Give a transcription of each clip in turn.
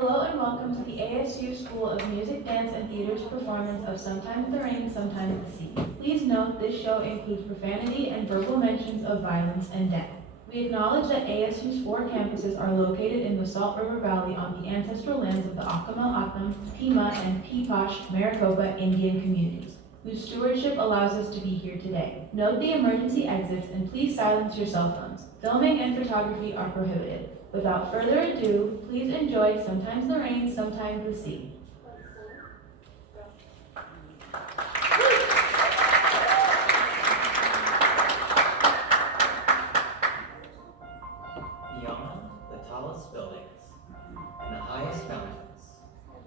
Hello and welcome to the ASU School of Music, Dance, and Theater's performance of Sometimes the Rain, Sometimes the Sea. Please note this show includes profanity and verbal mentions of violence and death. We acknowledge that ASU's 4 campuses are located in the Salt River Valley on the ancestral lands of the Acoma, Pima, and Peepash, Maricopa Indian communities, whose stewardship allows us to be here today. Note the emergency exits and please silence your cell phones. Filming and photography are prohibited. Without further ado, please enjoy Sometimes the Rain, Sometimes the Sea. Beyond the tallest buildings and the highest mountains,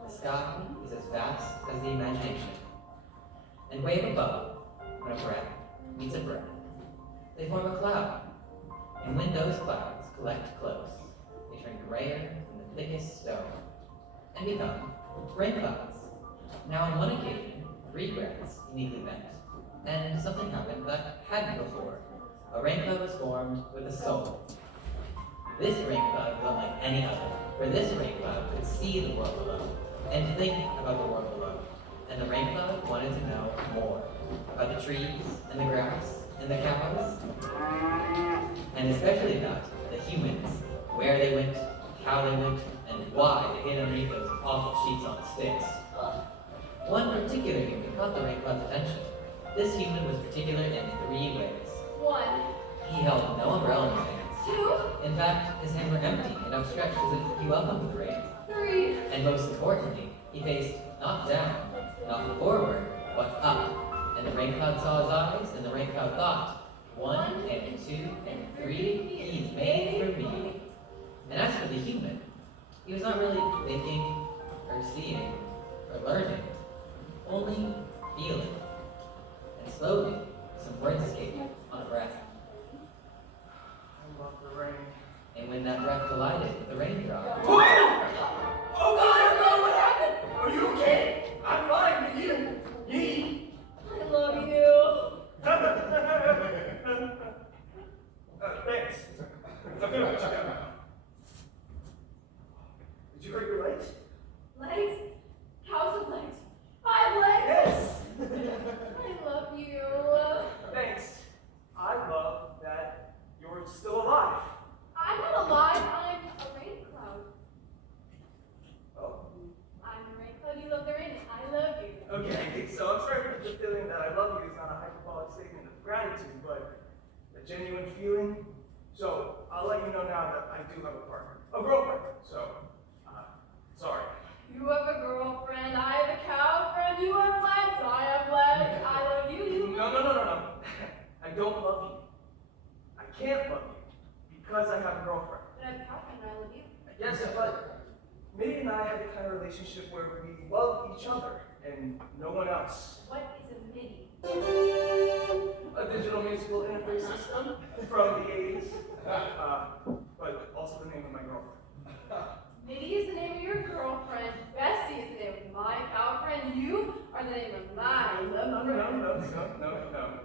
the sky is as vast as the imagination. And way up above, when a breath meets a breath, they form a cloud. And when those clouds collect close, they turn grayer than the thickest stone and become rain clouds. Now on one occasion, 3 grads uniquely met, and something happened that hadn't before. A rain cloud was formed with a soul. This rain cloud was unlike any other, for this rain cloud could see the world below and think about the world below. And the rain cloud wanted to know more about the trees and the grass and the cows, and especially about the humans, where they went, how they went, and why they hid underneath those awful sheets on sticks. One particular human caught the rain cloud's attention. This human was particular in 3 ways. 1. He held no umbrella in his hands. 2. In fact, his hands were empty and outstretched as if he welcomed the rain. 3. And most importantly, he faced not down, not forward, but up. And the rain cloud saw his eyes, and the rain cloud thought, 1 and 2 and 3, he's made for me. And as for the human, he was not really thinking, or seeing, or learning, only feeling. And slowly, some words escaped on a breath. I love the rain. And when that breath collided with the raindrop, Oh God, what happened? Are you okay? I'm fine, but you? Me? I love you. Thanks. I'm gonna put you down now. Did you hurt your legs? Legs? Cows with legs. 5 legs? Yes. I love you. Thanks. I love that you're still alive. I'm not alive. I'm a rain cloud. Oh. I'm a rain cloud. You love the rain. I love you. Okay, so I'm sorry for the feeling that I love you is not a hyperbolic statement of gratitude, but a genuine feeling. So I'll let you know now that I do have a partner, a girlfriend. So, sorry. You have a girlfriend. I have a cow friend. You have legs. I have legs. I love you. You No. I don't love you. I can't love you because I have a girlfriend. But I have a cow friend. I love you. Yes, but Minnie and I had the kind of relationship where we love each other and no one else. What is a MIDI? A digital musical interface system from the 80s, but also the name of my girlfriend. MIDI is the name of your girlfriend. Bessie is the name of my cow friend. You are the name of my love friend. No.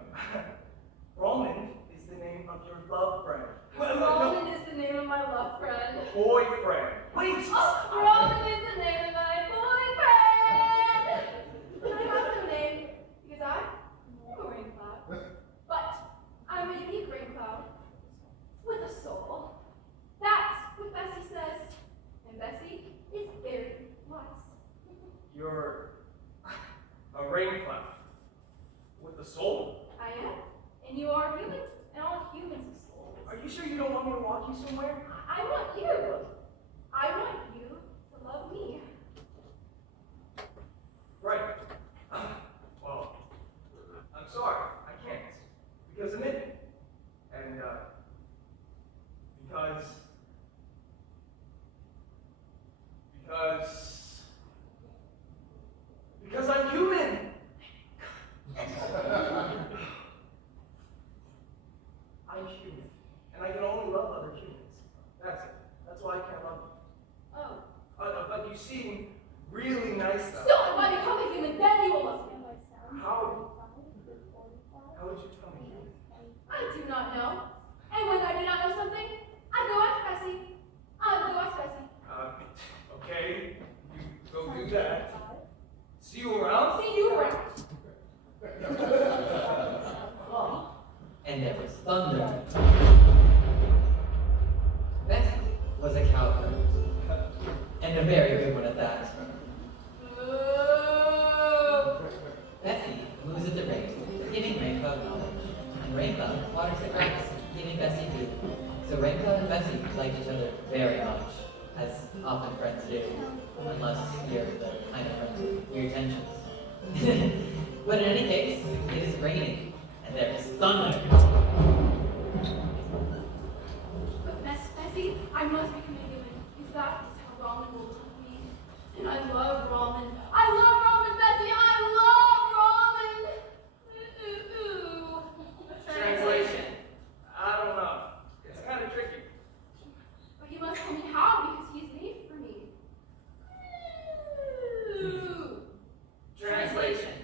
Roman is the name of your love friend. Roman is the name of my love friend. Boyfriend. Wait! Oh, Roman is the name of my boyfriend. And I have no name because I'm a rain cloud. But I'm a unique rain cloud with a soul. That's what Bessie says. And Bessie is very wise. You're a rain cloud with a soul. I am. And you are human. And all humans have souls. Are you sure you don't want me to walk you somewhere? I want you. I want you to love me. Right. Well, I'm sorry, I can't. Because I'm in it. And, because I'm human. I'm human. And I can only love other humans. That's it. That's why I can't love you. Oh. But you seem really nice though. So if I become a human, then you will love me. How would you become a human? I do not know. And when I do not know something, I go ask Bessie. I go ask Bessie. Okay. that. See you around? See you around. And there was thunder. Bessie was a cowgirl, and a very good one at that. Bessie moves at the ring, giving Rainbow knowledge, and Rainbow waters the grass, giving Bessie food. So Rainbow and Bessie liked each other very much, as often friends do, unless you're the kind of friend with weird tensions. But in any case, it is raining, and there is thunder. But Bessie, I must become a human, because that is how ramen will love me. And I love ramen. I love ramen, Bessie! I love ramen! Ooh. Translation. I don't know. It's kind of tricky. But you must tell me how, because he's made for me. Ooh. Translation.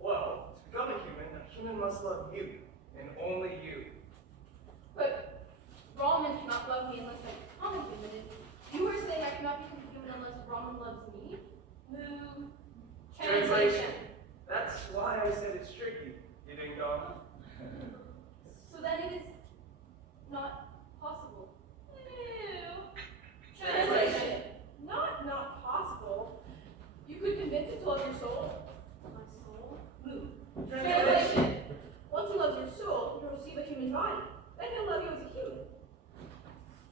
Well, to become a human must love you, and only you. But ramen cannot love me unless I become a human. You were saying I cannot become a human unless ramen loves me? Ooh. Translation. That's why I said it's tricky, you ding dong. So then it is not possible. Ew. Translation. Not possible. You could convince it to love your soul. My soul. Move. Translation. Once he loves your soul, you'll receive a human body. Then he'll love you as a human.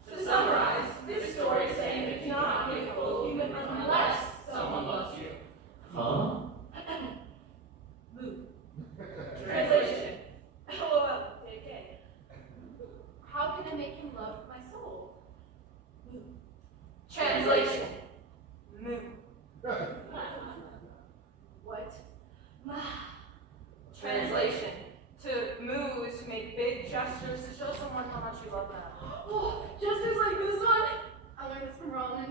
To summarize, this story is saying that you cannot be a full human unless someone loves you. Huh? Move. Translation. LOL. JK. How can I make him love my soul? Move. Translation. Move. What? Translation. To moo is to make big gestures to show someone how much you love them. Oh, gestures like this one? I learned this from ramen.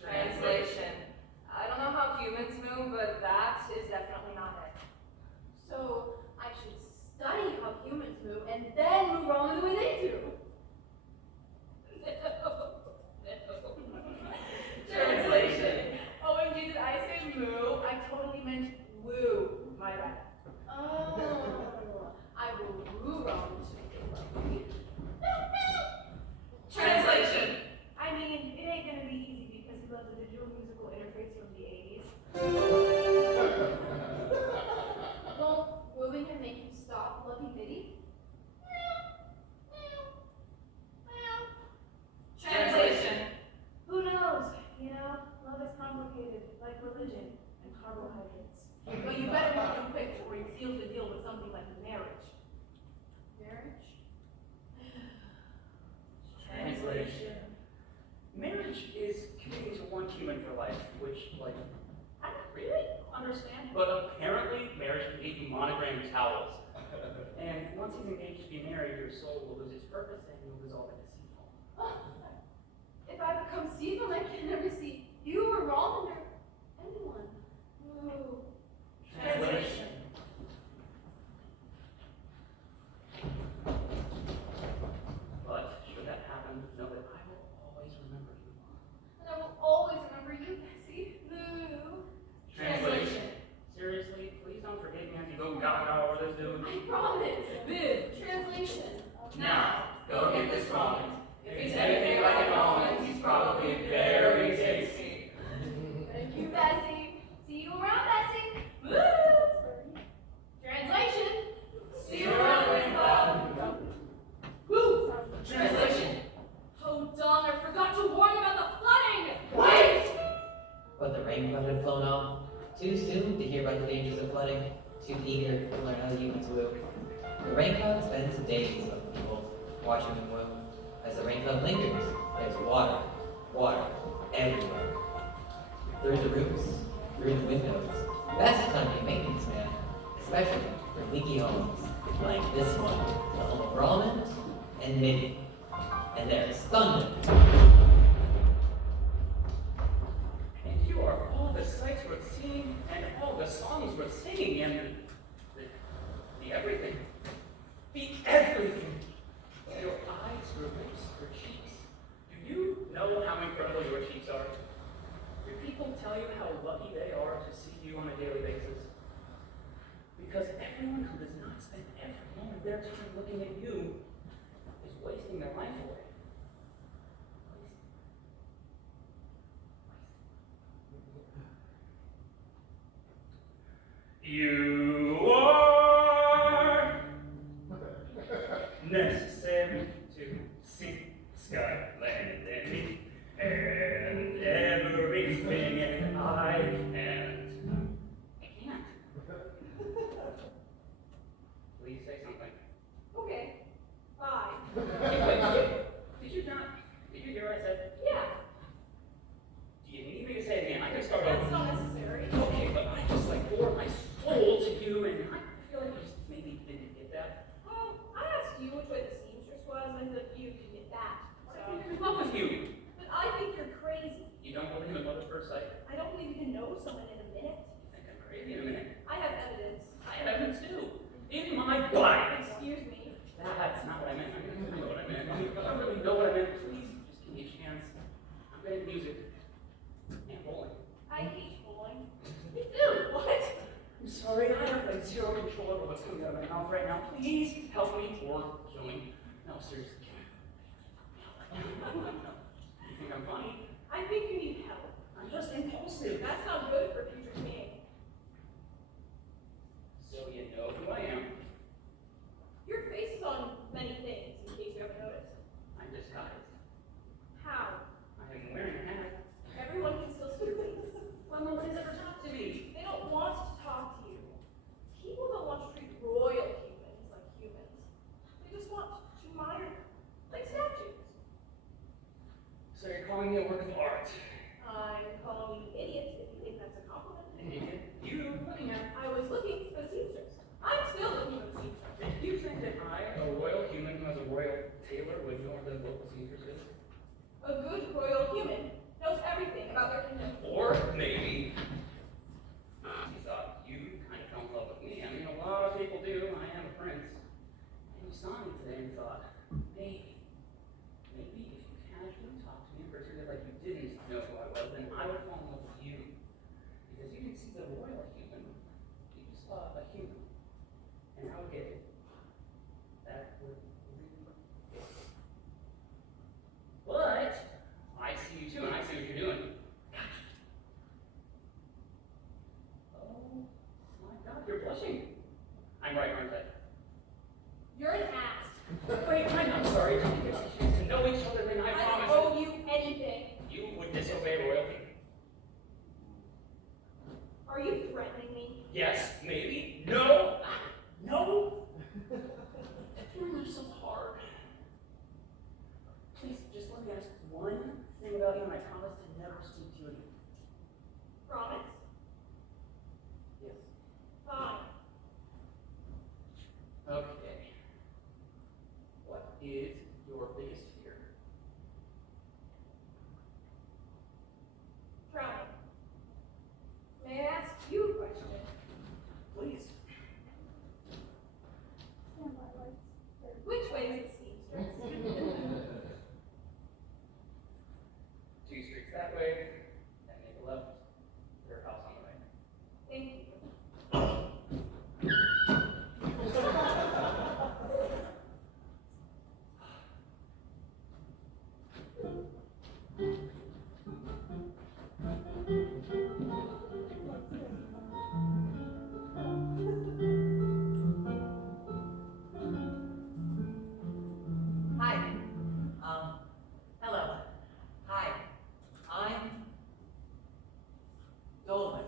Translation. I don't know how humans move, but that is definitely not it. So I should study how humans move and then move ramen the way they do. Translation. OMG, did I say moo? I totally meant woo. My bad. Oh, I will woo ramen to make it love me. Translation. I mean, it ain't gonna be easy because he loves the digital musical interface from the 80s. Won't wooing him make him stop loving Biddy? Translation. Who knows? You know, love is complicated, like religion and carbohydrates. But you better make him quick before he seals the deal with something like marriage. Marriage? Translation. Marriage is committing to one human for life, which, like, I don't really understand. But apparently, marriage can get you monogrammed towels. And once he's engaged to be married, your soul will lose its purpose and you'll dissolve into sea foam. If I become seafoam, I can never see you or ramen or anyone. Ooh. Translation. But should that happen, know that I will always remember you. And I will always remember you, Bessie. Ooh. Translation. Seriously, please don't forget me as you go gaga over this dude. I promise. Translation. Now, go get this ramen. If he's anything like an almond, he's probably very tasty. Thank you, Bessie. See you around, Bessie. Move. Translation. See you around, Rainbow. Woo. Translation. Oh, darn, I forgot to warn you about the flooding. Wait! But the rainbow had flown off, too soon to hear about the dangers of flooding, too eager to learn how the humans woo. The rain cloud spends days with people, watching them woo. As the rain cloud lingers, there's water, water, everywhere. Through the roofs, through the windows. Best time to be maintenance man, especially for leaky homes, like this one, the home of Ramen and Minnie. And there's thunder. And you are all the sights worth seeing, and all the songs worth singing, and the everything. The everything. Your eyes, your lips, your cheeks. Do you know tell you how lucky they are to see you on a daily basis? Because everyone who does not spend every moment of their time looking at you is wasting their life away. You are necessary to see sky, land, and me, and everything, and I can't. Please say something. Okay. Bye. Did you not? Did you hear what I said? Yeah, Do you need me to say it again? I can start that's over. not necessary. Okay, but I just like poured my soul to you, and I feel like you just maybe didn't get that. Well, I asked you which way the seamstress was, and I said you didn't get that. I So, think I'm in love with you. but I think you're crazy. You don't believe in love at first sight? I don't believe you can know someone in a minute. You think I'm crazy in a minute? I have evidence. I have evidence too. In my body. Excuse me. That's not what I meant. I didn't know what I meant. If I really know what I meant, please just give me a chance. I'm good at music. And bowling. I hate bowling. You do? What? I'm sorry, I have like zero control over what's coming out of my mouth right now. Please help me or kill me. No, seriously. You think I'm funny? I think you need help. I'm just impulsive. That's not good for future king. So you know who I am. Your face is on many things, in case you haven't noticed. I'm disguised. How? I am wearing a hat. Everyone can still see your face. Well, nobody's ever talked to me. They don't want to talk to you. People don't want to treat royal humans like humans. They just want to admire them, like statues. So you're calling me a work of art. I'm calling you idiot if you think that's a compliment. You looking at. I was looking for the seamstress. I'm still looking for the seamstress. Do you think that I, a royal human who has a royal tailor, would know the local seamstress is? A good royal human knows everything about their kingdom. Or maybe you thought you kind of fell in love with me. I mean, a lot of people do. I am a prince. And you saw me today and thought, maybe if you casually talked to me and pretended like you didn't know who I was, then I would fall in love with you. Because you didn't see the royal human. You just saw a human. And I would get it. That would really work. But I see you too, and I see what you're doing. Oh my God, you're blushing. I'm right, aren't I? You're an ass. Wait, I'm sorry. I think it's a chance to know each other, and I I promise don't owe you anything. you would disobey royalty. Are you threatening me? Yes, maybe. No. No. You're so hard. Please, just let me ask one thing about you, and I promise to never speak to you again. Promise? Yes. Fine. Okay. What is your biggest fear? Drowning. May I ask you a question? Please. Which way is the seamstress? 2 streets that way, then make a left. Their house on the right. Thank you. Hi. Hello. Hi. I'm Dolan,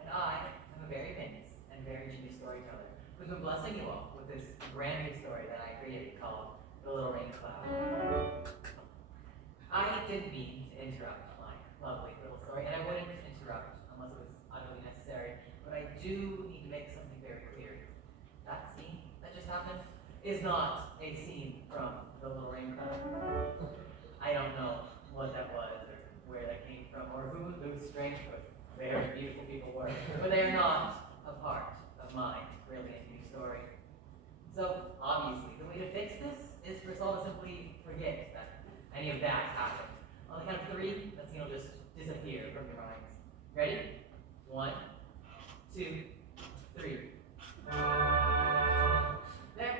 and I am a very famous and very genius storyteller who's been blessing you all with this brand new story that I created called The Little Rain Cloud. I didn't mean to interrupt my lovely little story, and I wouldn't interrupt unless it was utterly necessary, but I do need to make something very clear. That scene that just happened is not a scene from The Little Rain Cloud. I don't know what that was or where that came from or who those strange but very beautiful people were, but they are not a part of my brilliant new story. So obviously the way to fix this is for us all to simply forget that any of that happened. On the count of 3, that scene will just disappear from your minds. Ready? 1, 2, 3. There,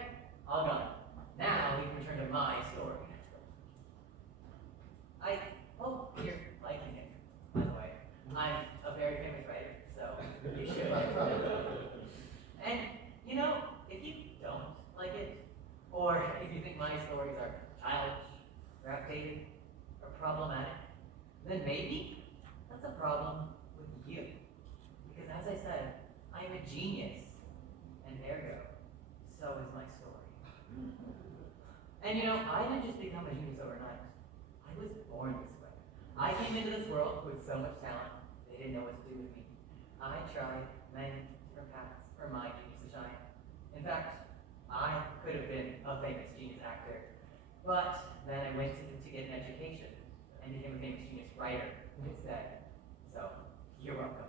all gone. Now we can return to my story. I hope you're liking it, by the way. I'm a very famous writer, so you should. And, you know, if you don't like it, or if you think my stories are childish, or outdated, or problematic, then maybe that's a problem with you. Because as I said, I am a genius, and ergo, so is my story. And you know, I didn't just become a genius overnight. I was born this way. I came into this world with so much talent, they didn't know what to do with me. I tried many different paths for my genius to shine. In fact, I could have been a famous genius actor, but then I went to get an education and became a famous genius writer instead. So, you're welcome.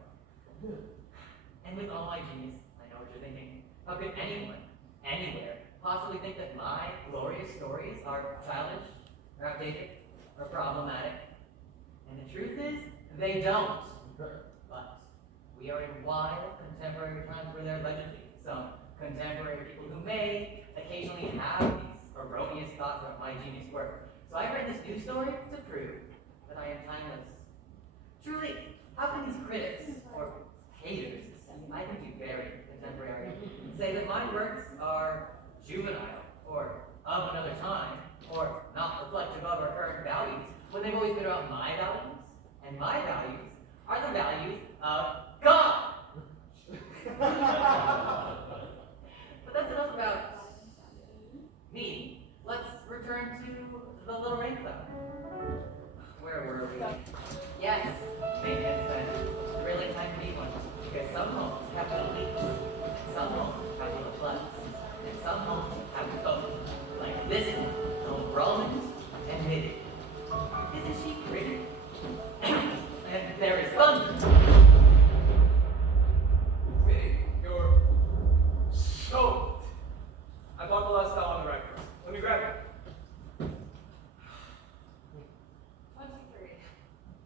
And with all my genius, I know what you're thinking. How could anyone, anywhere, possibly think that my glorious stories are childish, or outdated, or problematic? And the truth is, they don't. But we are in wild contemporary times where there are allegedly some contemporary people who may occasionally have these erroneous thoughts about my genius work. So I read this new story to prove that I am timeless. Truly, how can these critics, or haters, I can be very contemporary, say that my works are juvenile, or of another time, or not reflective of our current values, when they've always been about my values, and my values are the values of God! But that's enough about me. Let's return to the Little Rain Cloud. Where were we? Yes, maintenance men. Really time to be one. Because some homes have little leaks, some homes have little floods, and some homes have both. Like this one, home Romans and Middy. Isn't she pretty? And there is thunder. Middy, you're soaked. I bought the last towel on the right first. Let me grab it. 23.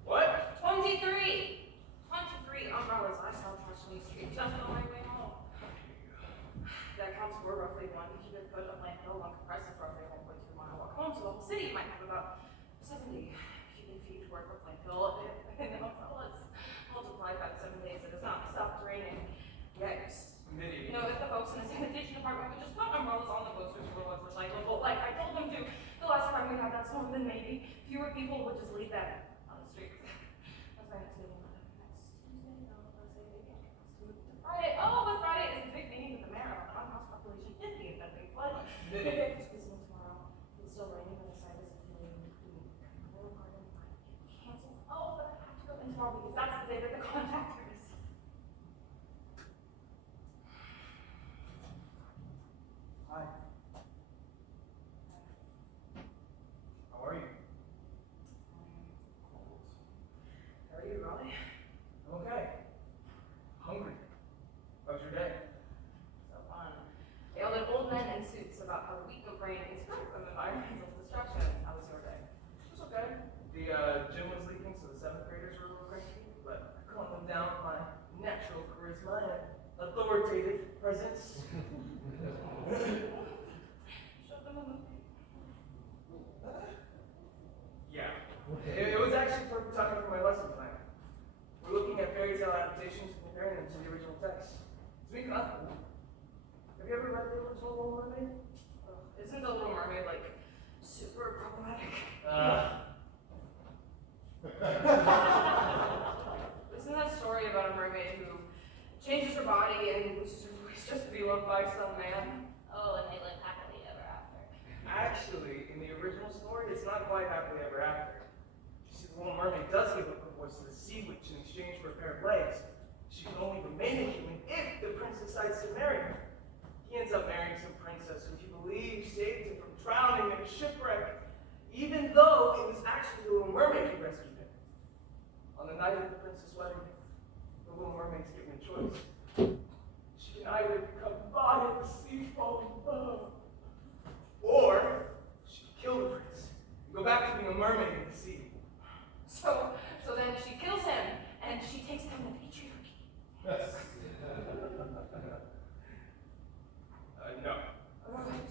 What? 23! 23 umbrellas I saw trashing the street just on my way home. The accounts were roughly 1 cubic foot of landfill, one compressor, roughly 1.2 mile walk home, so the whole city might have about 70 cubic feet worth of landfill and the umbrellas multiplied by the 7 days it has not stopped raining. Yikes. Middy. You know, if the folks in the sanitation department would just put umbrellas on the posters for what's recyclable, like I told them to the last time we had that storm, then maybe fewer people would just leave them on the streets. That's my next meeting. Next Tuesday, no, Thursday, maybe I can to Friday. Oh, but Friday is the big meeting with the mayor on house population 50 and that big flood. Middy. It's listening tomorrow. It's still raining and the site is feeling little garden might get canceled. Oh, but I have to go in tomorrow because that's the day that the contractor is. Hi. How are you? How are you, Raleigh? I'm okay. Hungry. How's your day? So fun. They yelled at old men in suits about how the week of rain is good from environmental destruction. How was your day? It was okay. The gym was leaking, so the 7th graders were a little cranky, but I calmed them down with my natural charisma and authoritative presence. Showed them a movie. Yeah. It was actually perfect timing for my lesson plan. We're looking at fairy tale adaptations and comparing them to the original text. Speaking of, have you ever read the original Little Mermaid? Isn't the Little Mermaid like super problematic? Isn't that story about a mermaid who changes her body and wishes just to be loved by some man? Oh, and they live happily ever after. Actually, in the original story, it's not quite happily ever after. You see, the Little Mermaid does give up her voice to the sea witch in exchange for a pair of legs. She can only remain a human if the prince decides to marry her. He ends up marrying some princess who he believes saved him from drowning in a shipwreck, even though it was actually the Little Mermaid who rescued him. On the night of the prince's wedding, the Little Mermaid's given a choice. She can either become body of the sea, fall in love, or she can kill the prince and go back to being a mermaid in the sea. So then she kills him, and and she takes them to patriarchy. No.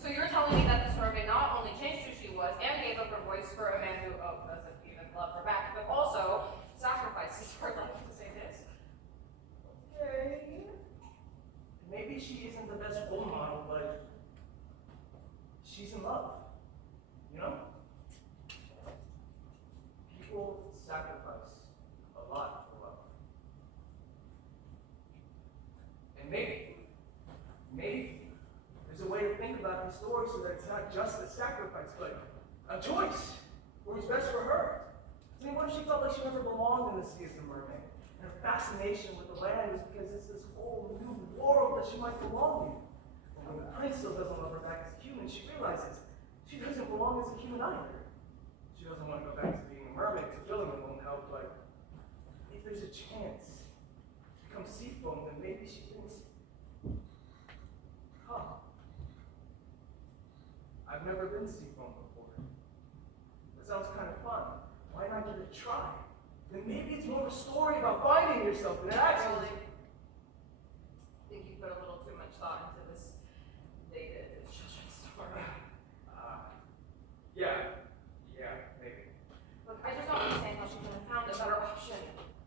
So you're telling me that the survey not only changed who she was and gave up her voice for a man who doesn't even love her back, but also sacrifices her life to say this. Okay. Maybe she isn't the best role model, but she's in love. You know? People sacrifice a lot for love. And maybe there's a way to think about her story so that it's not just a sacrifice, but a choice. What was best for her. I mean, what if she felt like she never belonged in the sea as a mermaid? And her fascination with the land was because it's this whole new world that she might belong in. And when the prince still doesn't love her back as a human, she realizes she doesn't belong as a human either. She doesn't want to go back to being a mermaid, so filling it won't help, but if there's a chance to become sea foam, then maybe she thinks, huh, I've never been sea foam before. That sounds kind of fun. Why not give it a try? Then maybe it's more of a story about finding yourself than actually. I think you put a little too much thought into this dated children's story. Yeah, maybe. Look, I just don't understand how she could have found a better option.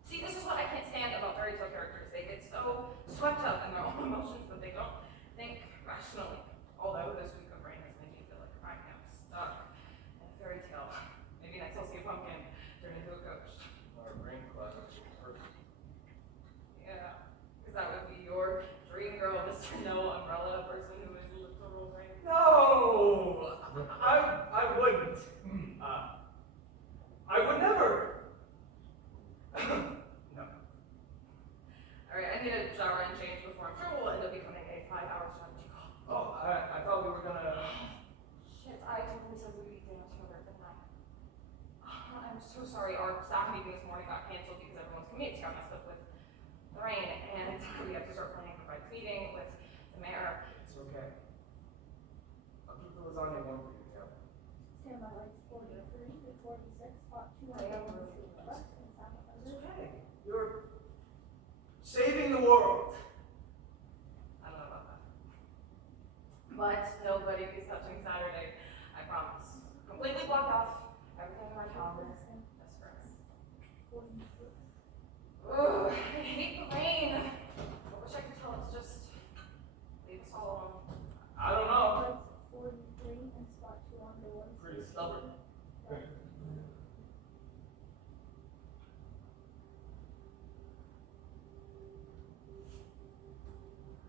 See, this is what I can't stand about fairy tale characters. They get so swept up in their own emotions that they don't think rationally. Although this week of rain has made me feel like I am stuck in a fairy tale. Maybe next I'll see a pumpkin turn into a coach. Or a rain cloud, which is perfect. Yeah, because that would be your dream girl, Mr. No Umbrella person who is literal rain. No! I wouldn't. I would never. No. Alright, I need a shower and change before I'm sure we'll end up becoming a 5-hour strategy call. Oh, I thought we were gonna. Shit, I totally said we'd be dinner together, didn't I? I'm so sorry, our staff meeting this morning got canceled because everyone's commutes got messed up with the rain, and we have to start planning for Friday's meeting with the mayor. It's okay. I'll keep the lasagna warm for you, yeah. Stand by lights 43 to 46, spot 2 I am on really the left and sound It's 100. okay. You're saving the world. I don't know about that. But nobody is touching Saturday, I promise. Completely blocked off everything in my calendar. Just for us. 46. Ugh, I hate the rain. I wish I could tell it to just leave us all alone. I don't know. Lights 43 and spot 2 on the one. Pretty stubborn.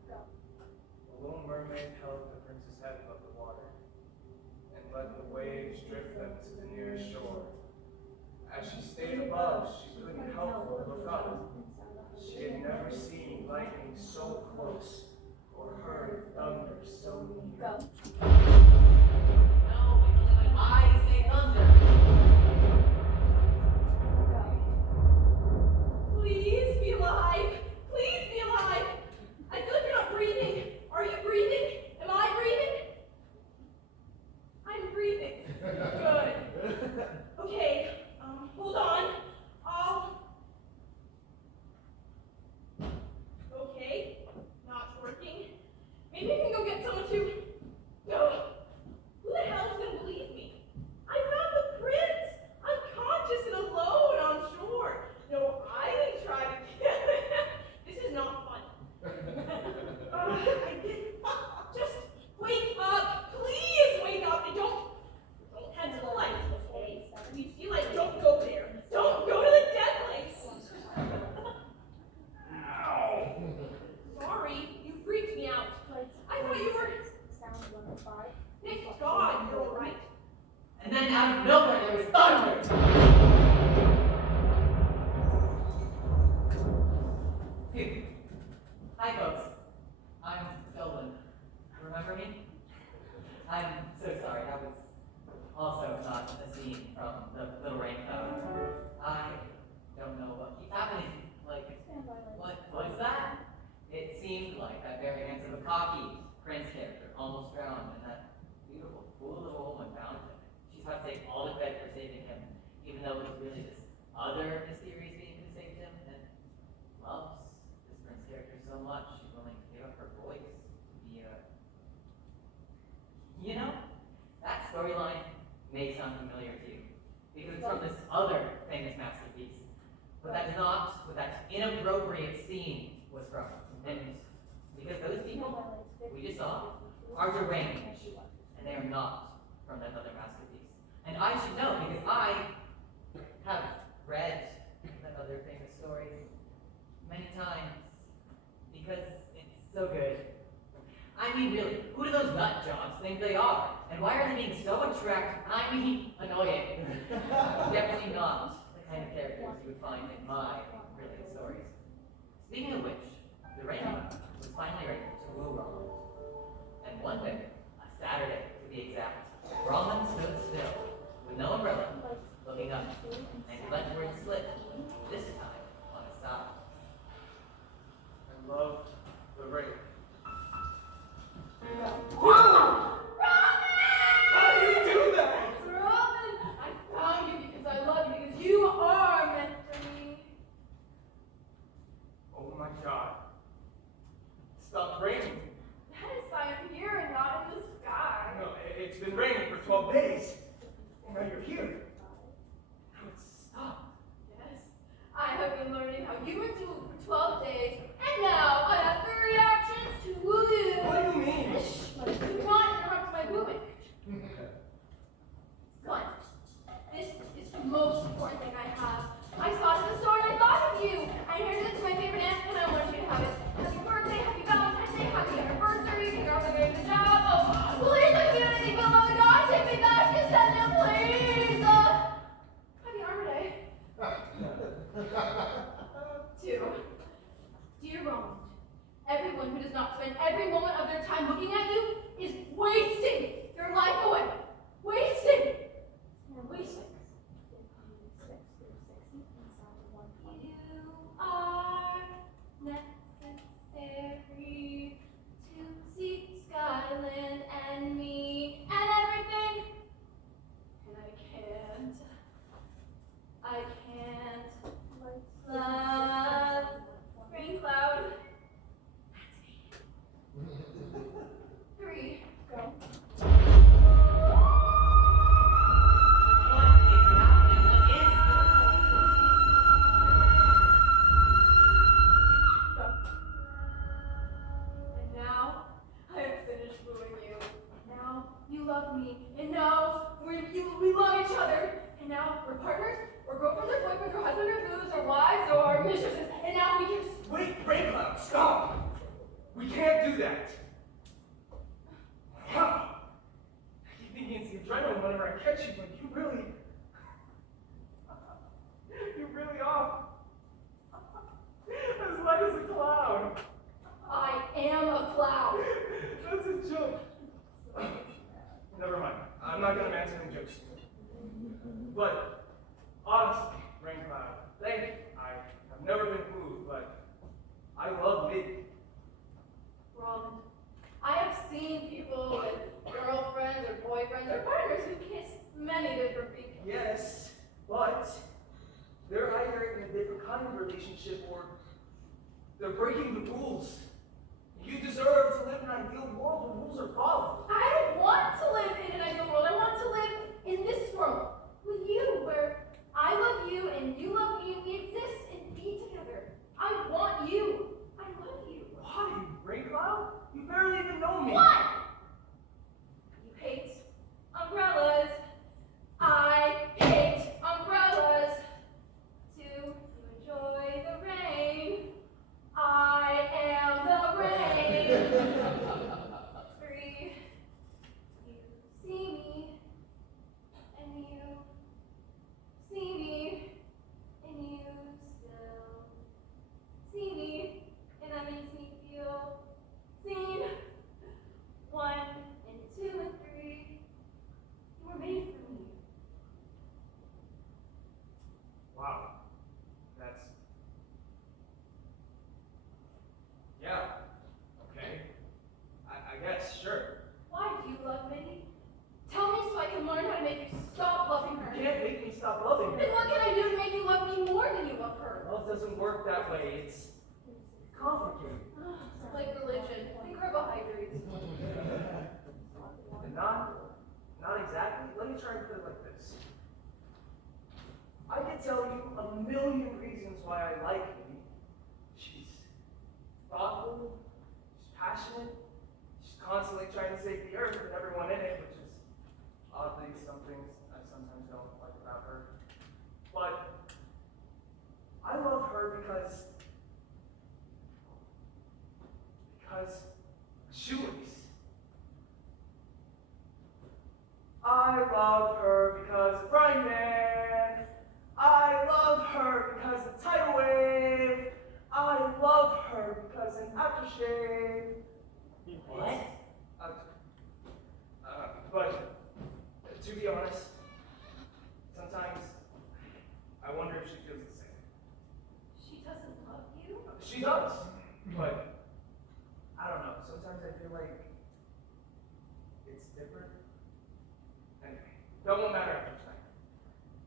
Go. The little mermaid held the prince's head above the water and let the waves drift them to the nearest shore. As she stayed above, she couldn't help but look up. She had never seen lightning so close or heard thunder so near. Go. No, it's only when I say thunder. Go. Please be alive. Please be alive. I feel like you're not breathing. Are you breathing? Am I breathing? I'm breathing. Good. Okay. Hold on. Okay. Not working. Maybe I can go get someone to. No. Who the hell is gonna believe me? I found the prince. Unconscious and alone on shore. No, I didn't try to kill him. This is not fun. I did. Just wake up. Please wake up and don't head to the lights, okay? When you see light, don't go there. Don't go to the dead place. Sorry, you freaked me out. Lights I thought you were. 46, sound 105. Thank God you're all right. And then out of nowhere there was thunder. Phew. Hi folks, I'm Dylan. Remember me? I'm so sorry, that was also not a scene from the Little Rain Cloud. I don't know what keeps happening. Like, Stand by lights. what was that? It seemed like that very handsome cocky Prince character almost drowned, and that beautiful, cool little woman found him. She's about to take all the credit for saving him, even though it was really this other mysterious being who saved him. And here to you, because it's from this other famous masterpiece. But that's not what that inappropriate scene was from. And because those people we just saw are deranged, and they are not from that other masterpiece. And I should know, because I have read that other famous story many times, because it's so good. I mean, really, who do those nut jobs think they are? And why are they being so annoying? Definitely not the kind of characters you would find in my brilliant stories. Speaking of which, the rain was finally ready to woo Roland. And one day, a Saturday to be exact, Roland stood still, with no umbrella, looking up, and he let words slip, this time on his side. I love the rain. Robin! How do you do that? Robin, I found you because I love you, because you are meant for me. Oh my God. It stopped raining. That is why I'm here and not in the sky. No, it's been raining for 12 days. And now you're here. Now it's stopped. Yes, I have been learning how humans do for 12 days, and now I have the reactions to you. What do you mean? Shh, do not interrupt my movement. One, this is the most important thing I have. I saw it at the store and I thought of you. I inherited it to my favorite aunt and I want you to have it. Happy birthday, happy Valentine's Day, happy anniversary, congrats on getting the job. Oh, please don't do anything but love God, take me back to send them, please. Happy Arbor Day. Two, dear Roland, everyone who does not spend every moment of their time looking at you is wasting your life away. Wasting. You're wasting. You are necessary to see Skyland and me and everything. And I can't love rain cloud. Three, go. What is happening? What is And now I have finished wooing you. Now you love me. And now we love each other. And now we're partners, or girlfriends, or boyfriends, or husbands, or booze, or wives, or mistresses. And now we just. Wait, Ravenclaw, stop! We can't do that. Wow. I keep thinking it's the adrenaline whenever I catch you, but you really are. As light as a cloud. I am a cloud. That's a joke. Never mind. I'm not gonna answer any jokes. But honestly, Raincloud, thank you. I have never been moved, but I love Middy. Roland, I have seen people with girlfriends or boyfriends or partners who kiss many different people. Yes, but they're either in a different kind of relationship or they're breaking the rules. You deserve to live in an ideal world where rules are followed. I don't want to live in an ideal world. I want to live in this world with you, where I love you and you love me and we exist and be together. I want you. I love you. Why, Raincloud? You barely even know me. What? You hate umbrellas. I hate umbrellas. To enjoy the rain. I am the rain. Three. You see me, and you see me, and you still see me, and that makes me feel seen. 1 and 2 and 3. You were made for me. Wow. That's... Yeah. Okay. I guess, sure. Why do you love Minnie? Tell me so I can learn how to make you stop loving her. You can't make me stop loving Then her. what can I do to make you love me more than you love her? Love doesn't work that way. It's complicated. Like religion and carbohydrates. Not exactly. Let me try and put it like this. why I like Amy. She's thoughtful, she's passionate, she's constantly trying to save the earth and everyone in it, which is oddly some things I sometimes don't like about her. But I love her because shoelace. I love her because of Frying Pan. I love her because of Tidal Wave. I love her because of Aftershave. What? But to be honest, sometimes I wonder if she feels the same. She doesn't love you? She does, but I don't know. Sometimes I feel like it's different. Anyway, that won't matter after tonight.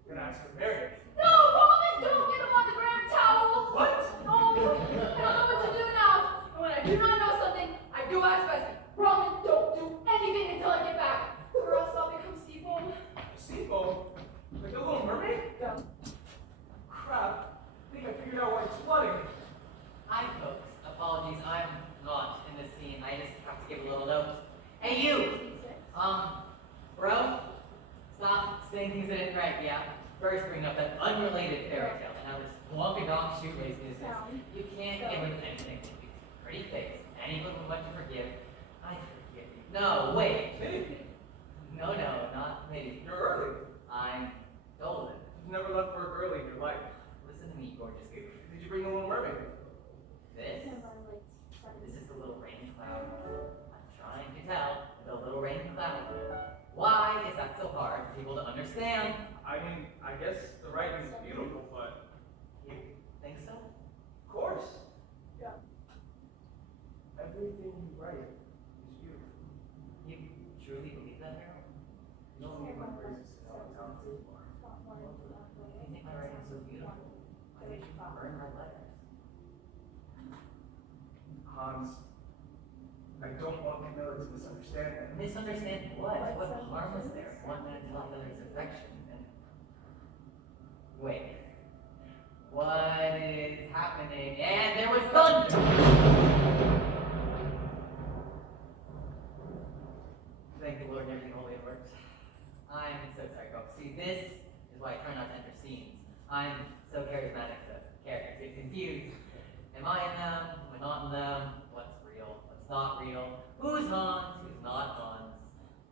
I'm gonna ask her to marry me. No, Roman, don't get him on the ground towel. What? No, I don't know what to do now. And when I do not know something, I do ask Bessie. Roman, don't do anything until I get back, or else I'll become Seafoam. Seafoam? Like the Little Mermaid? Yeah. Crap. I think I figured out why it's flooding. Hi, folks. Apologies, I'm not in this scene. I just have to give a little note. Hey, you! Bro, stop saying things that ain't right, yeah? First, bring up that unrelated fairy tale, and now this wonka donk shoelace business. You can't get with anything. Pretty face, anyone with much to forgive. I forgive you. No, wait. Maybe. No, not maybe. You're early. I'm golden. You've never left work early in your life. Listen to me, gorgeous goof. Did you bring the Little Mermaid? This is the little rain cloud. I'm trying to tell the little rain cloud. Why is that so hard for people to understand? I mean, I guess the writing is beautiful, but You think so? of course. Yeah. Everything you write is beautiful. You truly believe that, Harold? You don't need my praises to know how talented you are. If you think my writing's so beautiful, why did you burn my letters? Hans, I don't want Camilla to misunderstand that. Misunderstand what? What harm was there? One man telling the other's affection and... Wait. What is happening? And there was thunder! Thank the Lord and everything holy and works. I'm so sorry, folks. See, this is why I try not to enter scenes. I'm so charismatic that characters get confused. Am I in them? Am I not in them? What's real? What's not real? Who's Hans? Who's not Hans?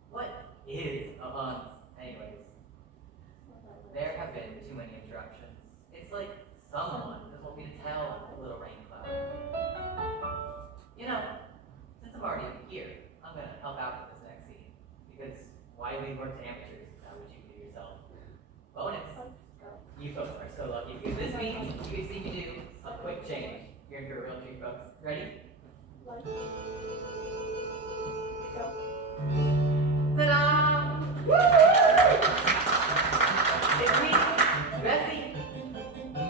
What is a Hans? Anyways, there have been too many interruptions. It's like someone just wants me to tell a little rain cloud. You know, since I'm already here, I'm gonna help out with this next scene. Because why leave work to amateurs? How would you do yourself? Bonus. You folks are so lucky because this means you can see me do a quick change. You're in for a real treat, folks. Ready? Ta-da! It's me, Bessie.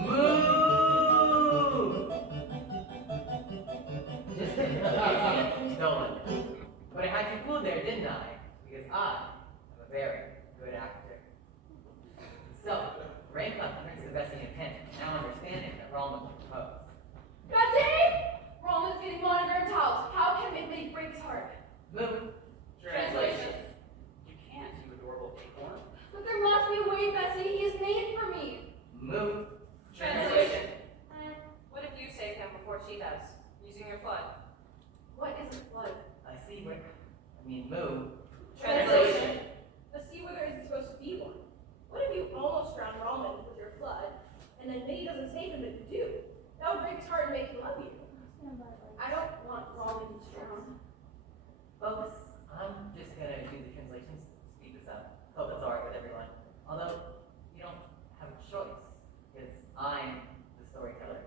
Move! Just kidding. It's me, Nolan. But I had you fooled there, didn't I? Because I am a very good actor. So, Raincoat turns to Bessie and Penn, now understanding that Roman will propose. Bessie! Roman's getting monogrammed towels. How can it make breaks hard? Move. Translation. You can't, you adorable acorn. But there must be a way, Bessie. He is made for me. Move. Translation. What if you save him before she does, using your flood? What is a flood? I see where, move. Translation. A sea where there isn't supposed to be one. What if you almost drown Roman with your flood, and then Minnie doesn't save him, but you do? That would break his heart and make him love you. I don't want Roman to drown. Folks, I'm just gonna do the translations, speed this up. Hope that's alright with everyone. Although, you don't have a choice, because I'm the storyteller.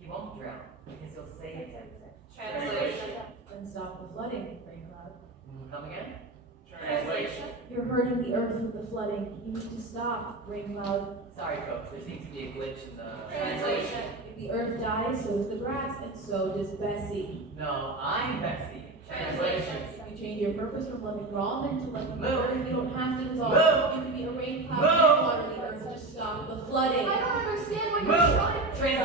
He won't drown, because he'll save him. Translation. Then stop the flooding, rain cloud. Come again? Translation. You're hurting the earth with the flooding. You need to stop, rain cloud. Sorry folks, there seems to be a glitch in the... Translation. If the earth dies, so does the grass, and so does Bessie. No, I'm Bessie. Translation. If you change your purpose from loving Ramen to loving the Move. earth, you don't have to dissolve. Move. You can be a rain cloud Move. and water the earth to stop the flooding. I don't understand what you're Move! trying to Translation!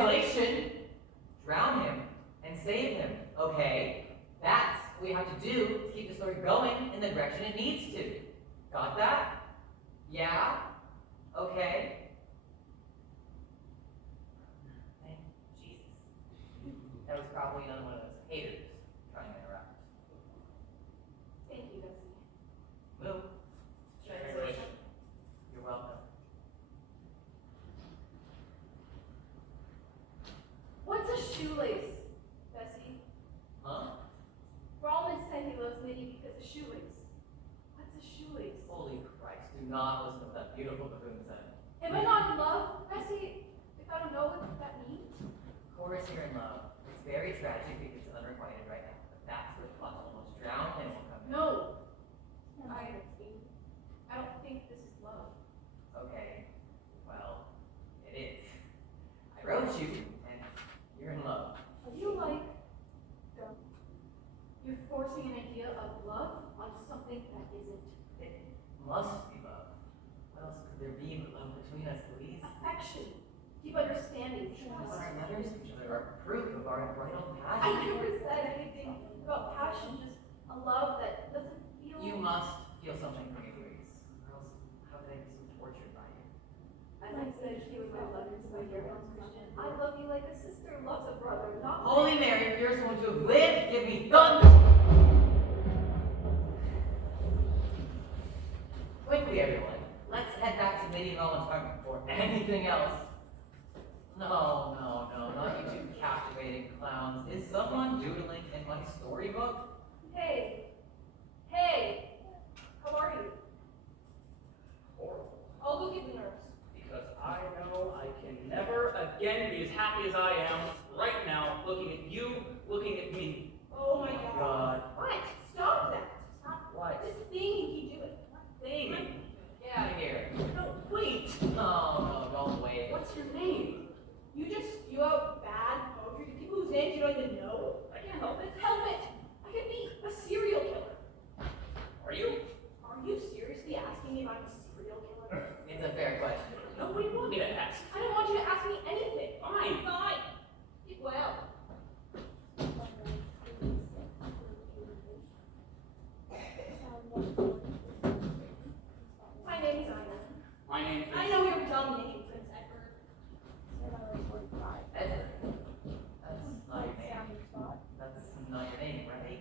shoelace, Bessie. Huh? Roman said he loves Minnie because of shoelace. What's a shoelace? Holy Christ, do not listen to what that beautiful buffoon said. Am I not in love, Bessie? If I don't know what that means? Of course you're in love. It's very tragic because it's unrequited right now. But that's what Fox almost drowned and will come. No. I don't think this is love. Okay, well, it is. I wrote you, and you're in love. I feel like you're forcing an idea of love on something that isn't. It must be love. What else could there be but love between us, Louise? Affection, deep understanding, But trust. our letters to each other are proof of our unbridled I passion. never said anything about passion, just a love that doesn't feel. You must feel something for me, Louise. Or else, how could I be so tortured by you? As I said, he was my lover, my dear Hans Christian. I love you like a sister loves a brother, not Holy Mary, if you're someone to have lived, give me thunder! Quickly, everyone. Let's head back to Lady Rowan's apartment before anything else. No, not you two captivating clowns. Is someone doodling in my storybook? Hey, how are you? Horrible. I'll go get the nurse. Because I know I can never again be as happy as I am right now, looking at you, looking at me. Oh my God. What? Stop that. Stop What? this thing you keep doing. Thing. Get out of here. No, wait. No, don't wait. What's your name? You just spew out bad poetry to people whose names you don't even know? I can't help it. Help it! I could be a serial killer. Are you? Are you seriously asking me if I'm a serial killer? It's a fair question. No, what do you want me to ask? I don't want you to ask me anything. Fine. Fine. Well. My name is Ina. My name is... I know your dumb name, Prince Edward. Edward. That's not your name. That's not your name, right?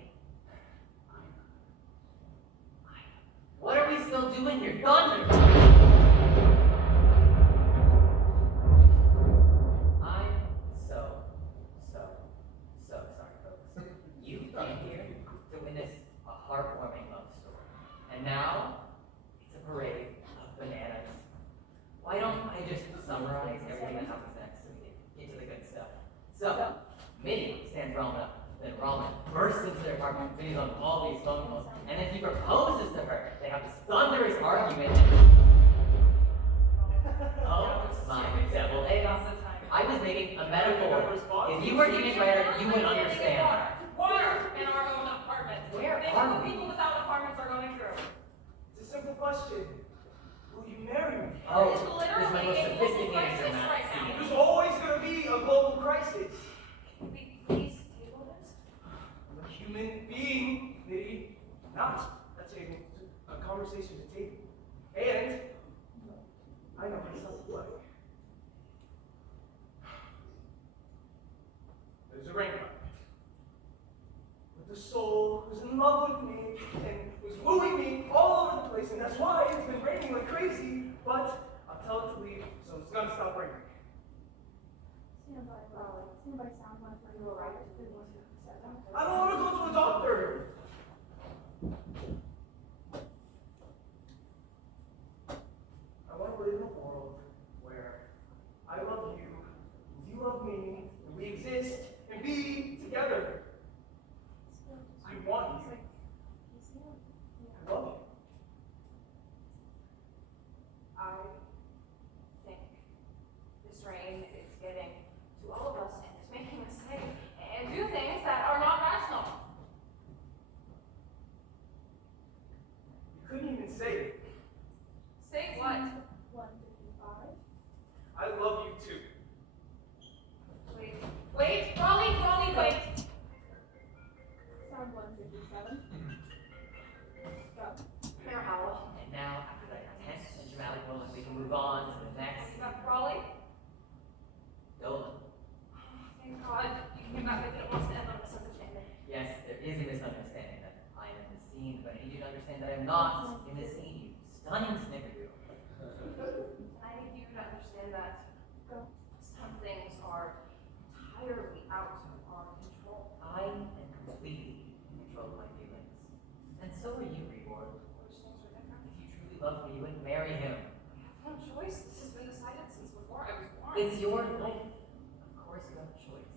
What are we still doing here? Thunder! I'm so sorry, folks. You came here to witness a heartwarming love story. And now, it's a parade of bananas. Why don't I just summarize everything that happens next so we can get to the good stuff? So, Minnie stands Ramen up. Then Ramen bursts into their apartment, Minnie's on all these phone calls, and then he proposes to her. They have this thunderous argument. Oh, my devil A. I was making a metaphor. If you were an English writer, you would understand. Water in our own apartment. Where Things are that we? people without apartments are going through. It's a simple question. Will you marry me? Oh, It's this is my literally most a global sophisticated crisis dramatic right now. scene. There's always going to be a global crisis. Can we please table this? I'm a human being, Liddy, not a table, a conversation to table. And I know myself well. There's a rain cloud with a soul who's in love with me and who's wooing me all over the place, and that's why it's been raining like crazy. But I'll tell it to leave, so it's gonna stop raining. I don't want to go to a doctor. I want to live in a world where I love you, you love me, and we exist and be together. I want you. I love you. I think this rain is getting to all of us and it's making us say and do things It's your life. Of course you have a choice.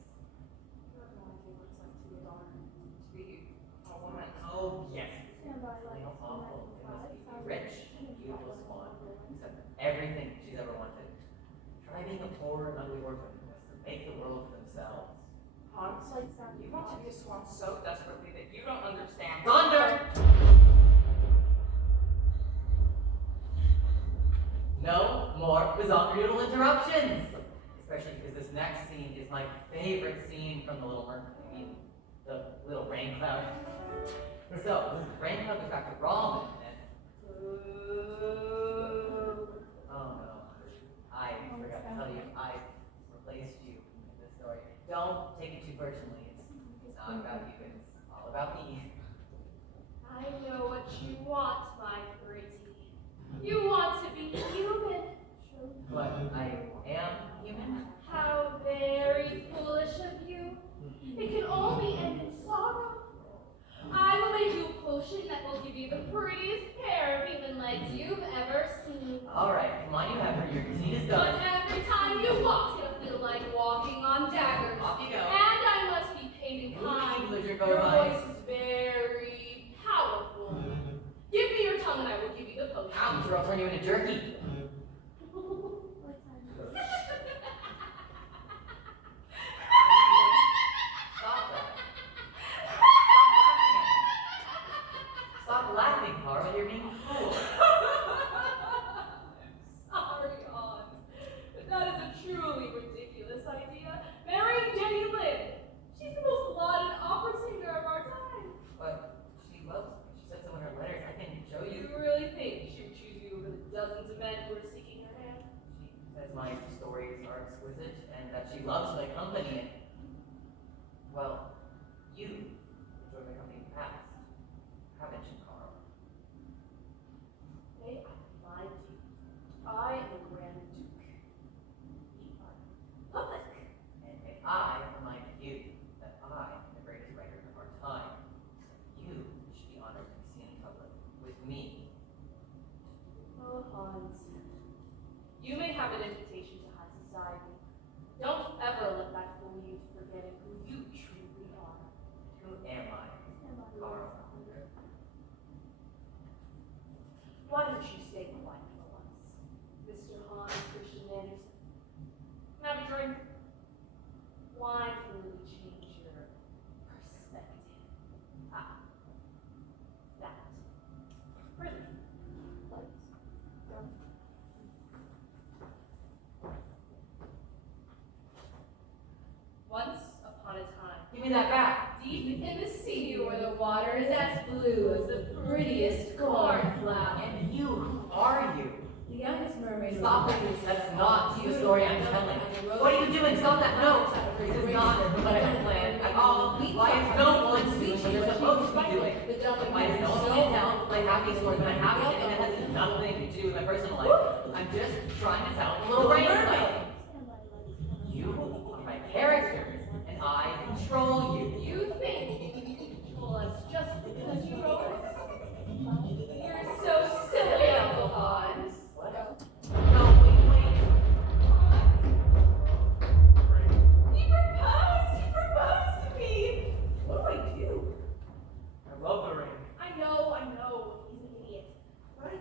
You have no idea what it's like to be a daughter, to be a woman. Oh, yes. Something awful. It must be rich, beautiful swan, except everything she's ever wanted. Try being a poor and ugly orphan who has to make the world for themselves. Hans, you want to be a swan so desperately that you don't understand. Thunder! No more bizarre noodle interruptions! Especially because this next scene is my favorite scene from the Little Mermaid. The little rain cloud. So, rain cloud goes back to ramen and... Oh no. I forgot to tell you, I replaced you in this story. Don't take it too personally. It's not about you, it's all about me. I know what you want, my pretty. You want to be human. But I am human. How very foolish of you. It can only end in sorrow. I will make you a potion that will give you the prettiest pair of human legs you've ever seen. Alright, come on, you have her. Your scene is But done. every time you walk, it'll feel like walking on daggers. Off you go. And I must be paid in kind. Please, Your go by. voice is very powerful. Give me your tongue and I will give you the potion. Ouch, or I'll turn you into jerky. Stop that. Stop laughing, Carl. You're being cruel. Sorry, Hans. But that is a truly ridiculous idea. Marrying Jenny Lind. She's the most lauded opera singer of our time. But she loves me. She said so in her letters. I can show You you. really think she would choose you over the dozens of men who are seeking her hand? She says my stories are exquisite and that she loves my company. And, well, you enjoyed my company in the past. Haven't you, Carl? May I remind you, I am the Grand Duke. You are public. And may I remind you that I am the greatest writer of our time. So you should be honored to be seen in public with me. Oh, Hans. You may have an invitation to high society. Don't ever let that fool you to forgetting who you truly are. Who am I, Carl? Why don't you stay quiet for once, Mr. Hans Christian Andersen? Have a drink. Wine can really change your perspective. Ah, that. Brilliant. Let's go. Once upon a time, Give me that back. deep in the sea where the water is as blue as the prettiest cornflower. And you, who are you? The youngest mermaid. Stop it. That's not the story I'm telling. What are you doing? Stop that. No. This is not what I had planned at all. Why is no one doing what you're supposed to be doing? Why does no one want to tell my happy story when I'm happy and it has nothing to do with my personal life? I'm just trying to tell a little rain play. You are my character, and I control you. You think you can control us just because you wrote us? You're so silly, Uncle Hans. What? No, wait. He proposed to me! What do I do? I love the rain. I know, he's an idiot. But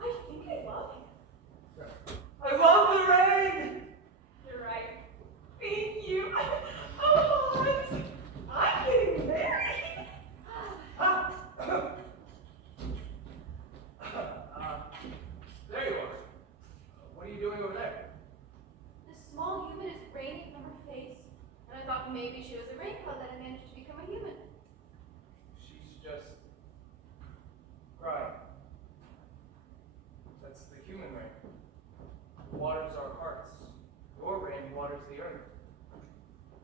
I think I love him. I love the rain! You're right. Thank you. Oh, Hans, I'm getting married. There you are. What are you doing over there? The small human is raining from her face, and I thought maybe she was a rain cloud that had managed to become a human. She's just crying. That's the human rain. Waters our hearts. Your rain waters the earth.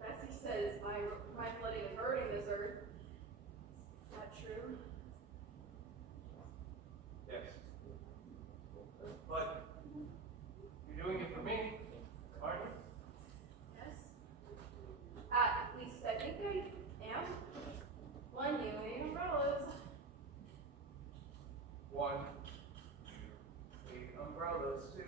Bessie says my flooding is hurting this earth. Is that true? Yes. But you're doing it for me, aren't you? Yes. At least I think I am. One, you need umbrellas. 1, 2, 3 umbrellas, 2.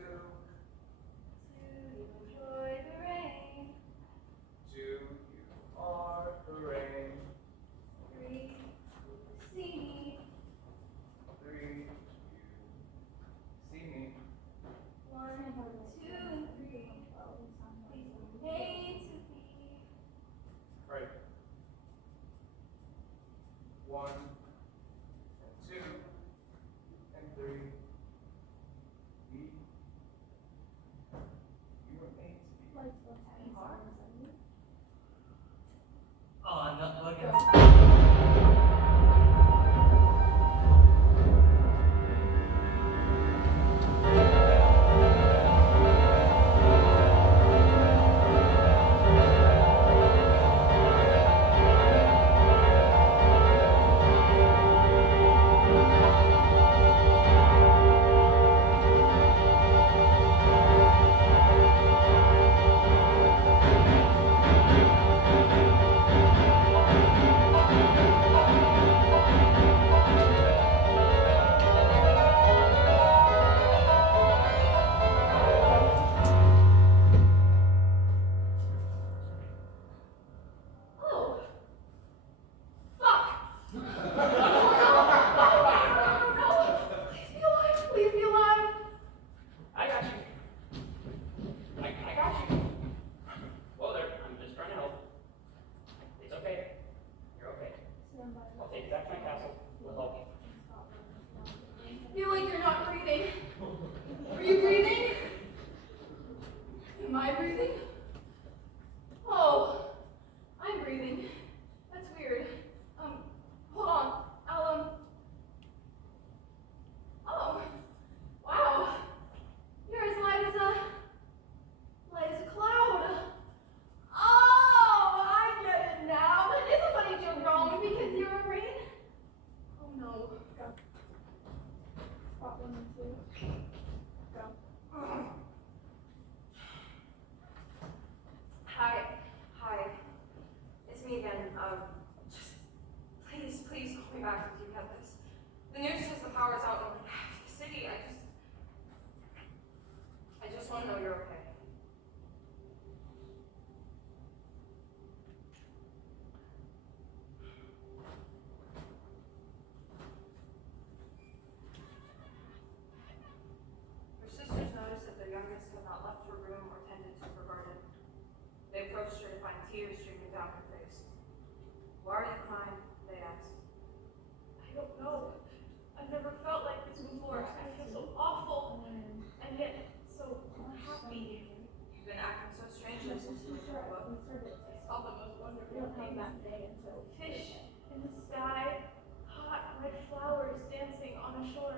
I breathing? Oh, I'm breathing. That's weird. Hold on. Oh, wow. You're as light as a cloud. Oh, I get it now. But it is a funny joke, Roman, because you're a rain. Oh no. Go. Spot 1 and 2. Go. Hi. It's me again. Just please call me back if you get this. The news says the power's out in half the city. I just want to know you're okay. Her sisters noticed that their youngest had not left her room or tended to her garden. They approached her to find tears streaming down her face. Why are you crying? They asked. I don't know. I've never felt like this before. I feel so awful and yet so happy. You've been acting so strangely since you were a book. I saw the most wonderful thing that day, and so fish in the sky, hot red flowers dancing on a shore.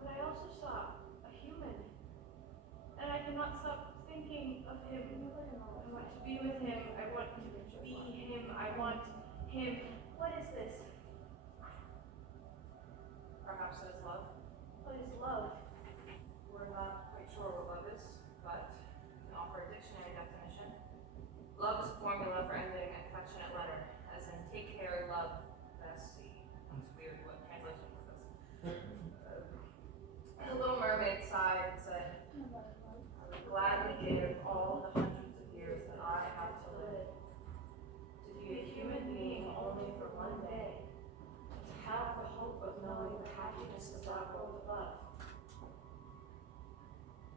But I also saw a human, and I cannot stop thinking of him. I want to be with him. I want to be him. I want him. What is this? Perhaps it is love. What is love? We're not quite sure what love is, but we can offer a dictionary definition. Love is a formula for ending an affectionate letter, as in take care, love, Bessie. It's weird what translation is this. The Little Mermaid sighed and said, I would gladly give all the hundreds of years that I have to live to be a human being only for one day, and to have the hope of knowing the happiness of that world above.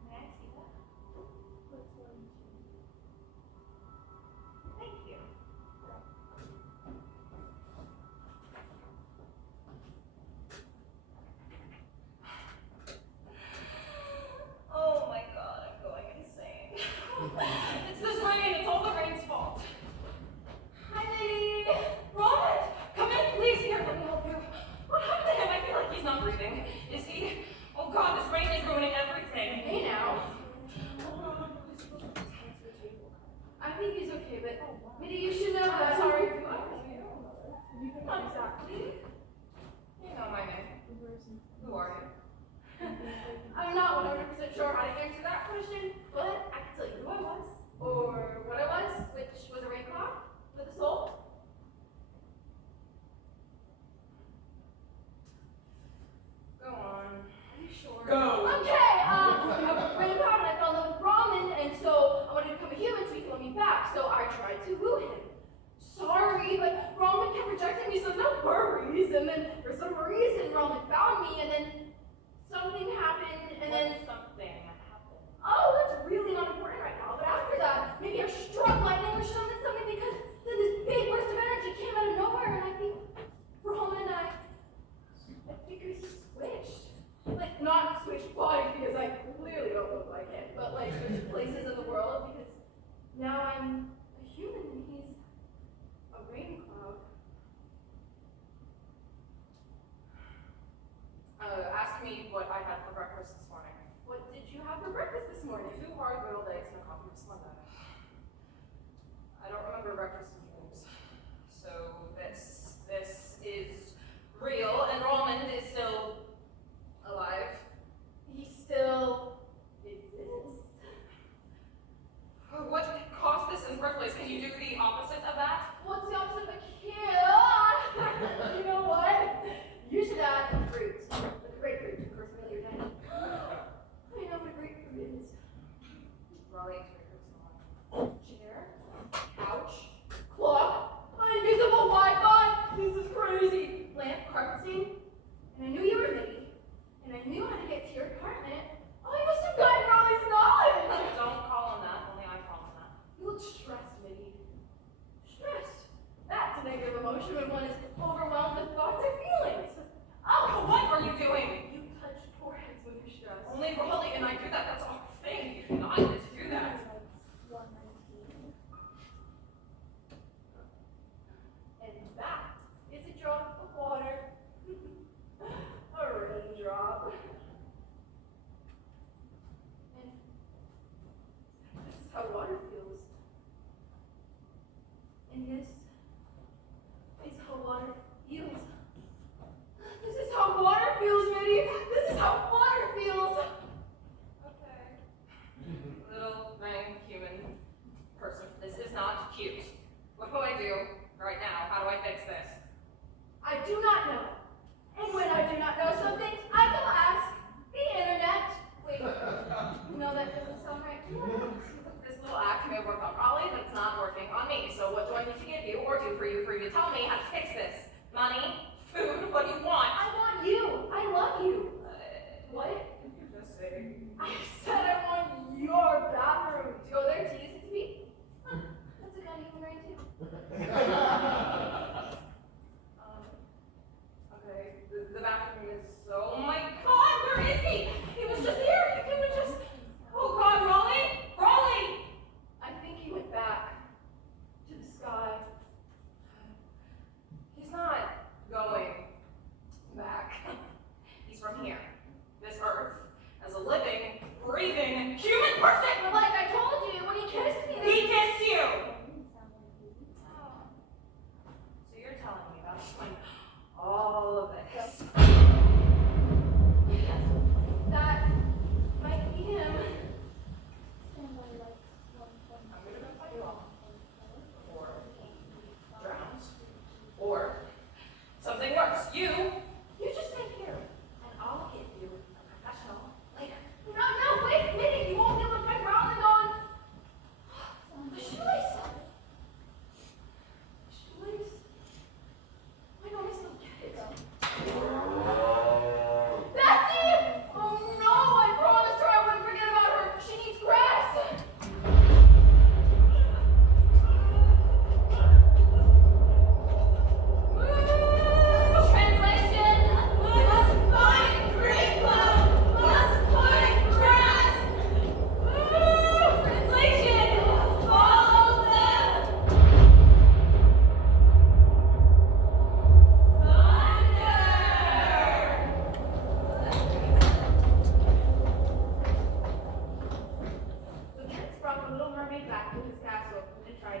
May I see that? Thank you. Oh my god, I'm going insane. It's this rain, it's all the rain's fault. Hi, lady. Ron, come in, please. Here, let me help you. What happened to him? I feel like he's not breathing. Is he? Oh god, this rain is ruining everything. Hey now. I think he's okay, but maybe you should know that. Sorry, who are you? Not exactly. You know my name. Who are you? I'm not 100% sure how to answer that question, but I can tell you who I was, or what I was, which was a rain cloud with a soul. Go on. Are you sure? Go. Okay, I'm a rain cloud and I fell in love with Ramen, and so I wanted to become a human so he could love me back, so I tried to woo him. Sorry, but Ramen kept rejecting me, so no worries, and then for some reason Ramen found me, and then something happened, and then Something happened. oh, that's really not important right now. But after that, maybe I struck lightning or something because then this big burst of energy came out of nowhere, and I think Roman and I think we switched. Like, not switched bodies because I clearly don't look like him, but like switched places in the world because now I'm a human and he's a rain cloud. Ask me what I had for breakfast this morning. What did you have for breakfast this morning? 2 hard-boiled eggs and a coffee with Splenda. I don't remember breakfast in dreams. So this is real, and Roland is still alive. He still exists. What caused this in the first place? Can you do the opposite of that? What's the opposite of a kill? You know what? You should add a fruit. Like a grapefruit, of course, really, you're dead. I know what a grapefruit is. Raleigh grapefruits. Chair, couch, clock, invisible Wi-Fi. This is crazy. Lamp, carpet stain. And I knew you were late. And I knew how to get to your apartment. Oh, you must have gotten Raleigh's knowledge. Don't call him that. Only I call him that. You look stressed, Minnie. Stressed. That's a negative emotion when one is overwhelmed with thoughts or feelings. Oh, what are you doing? You touch foreheads when you're stressed. Only Raleigh and I do that. That's our thing. You cannot do that.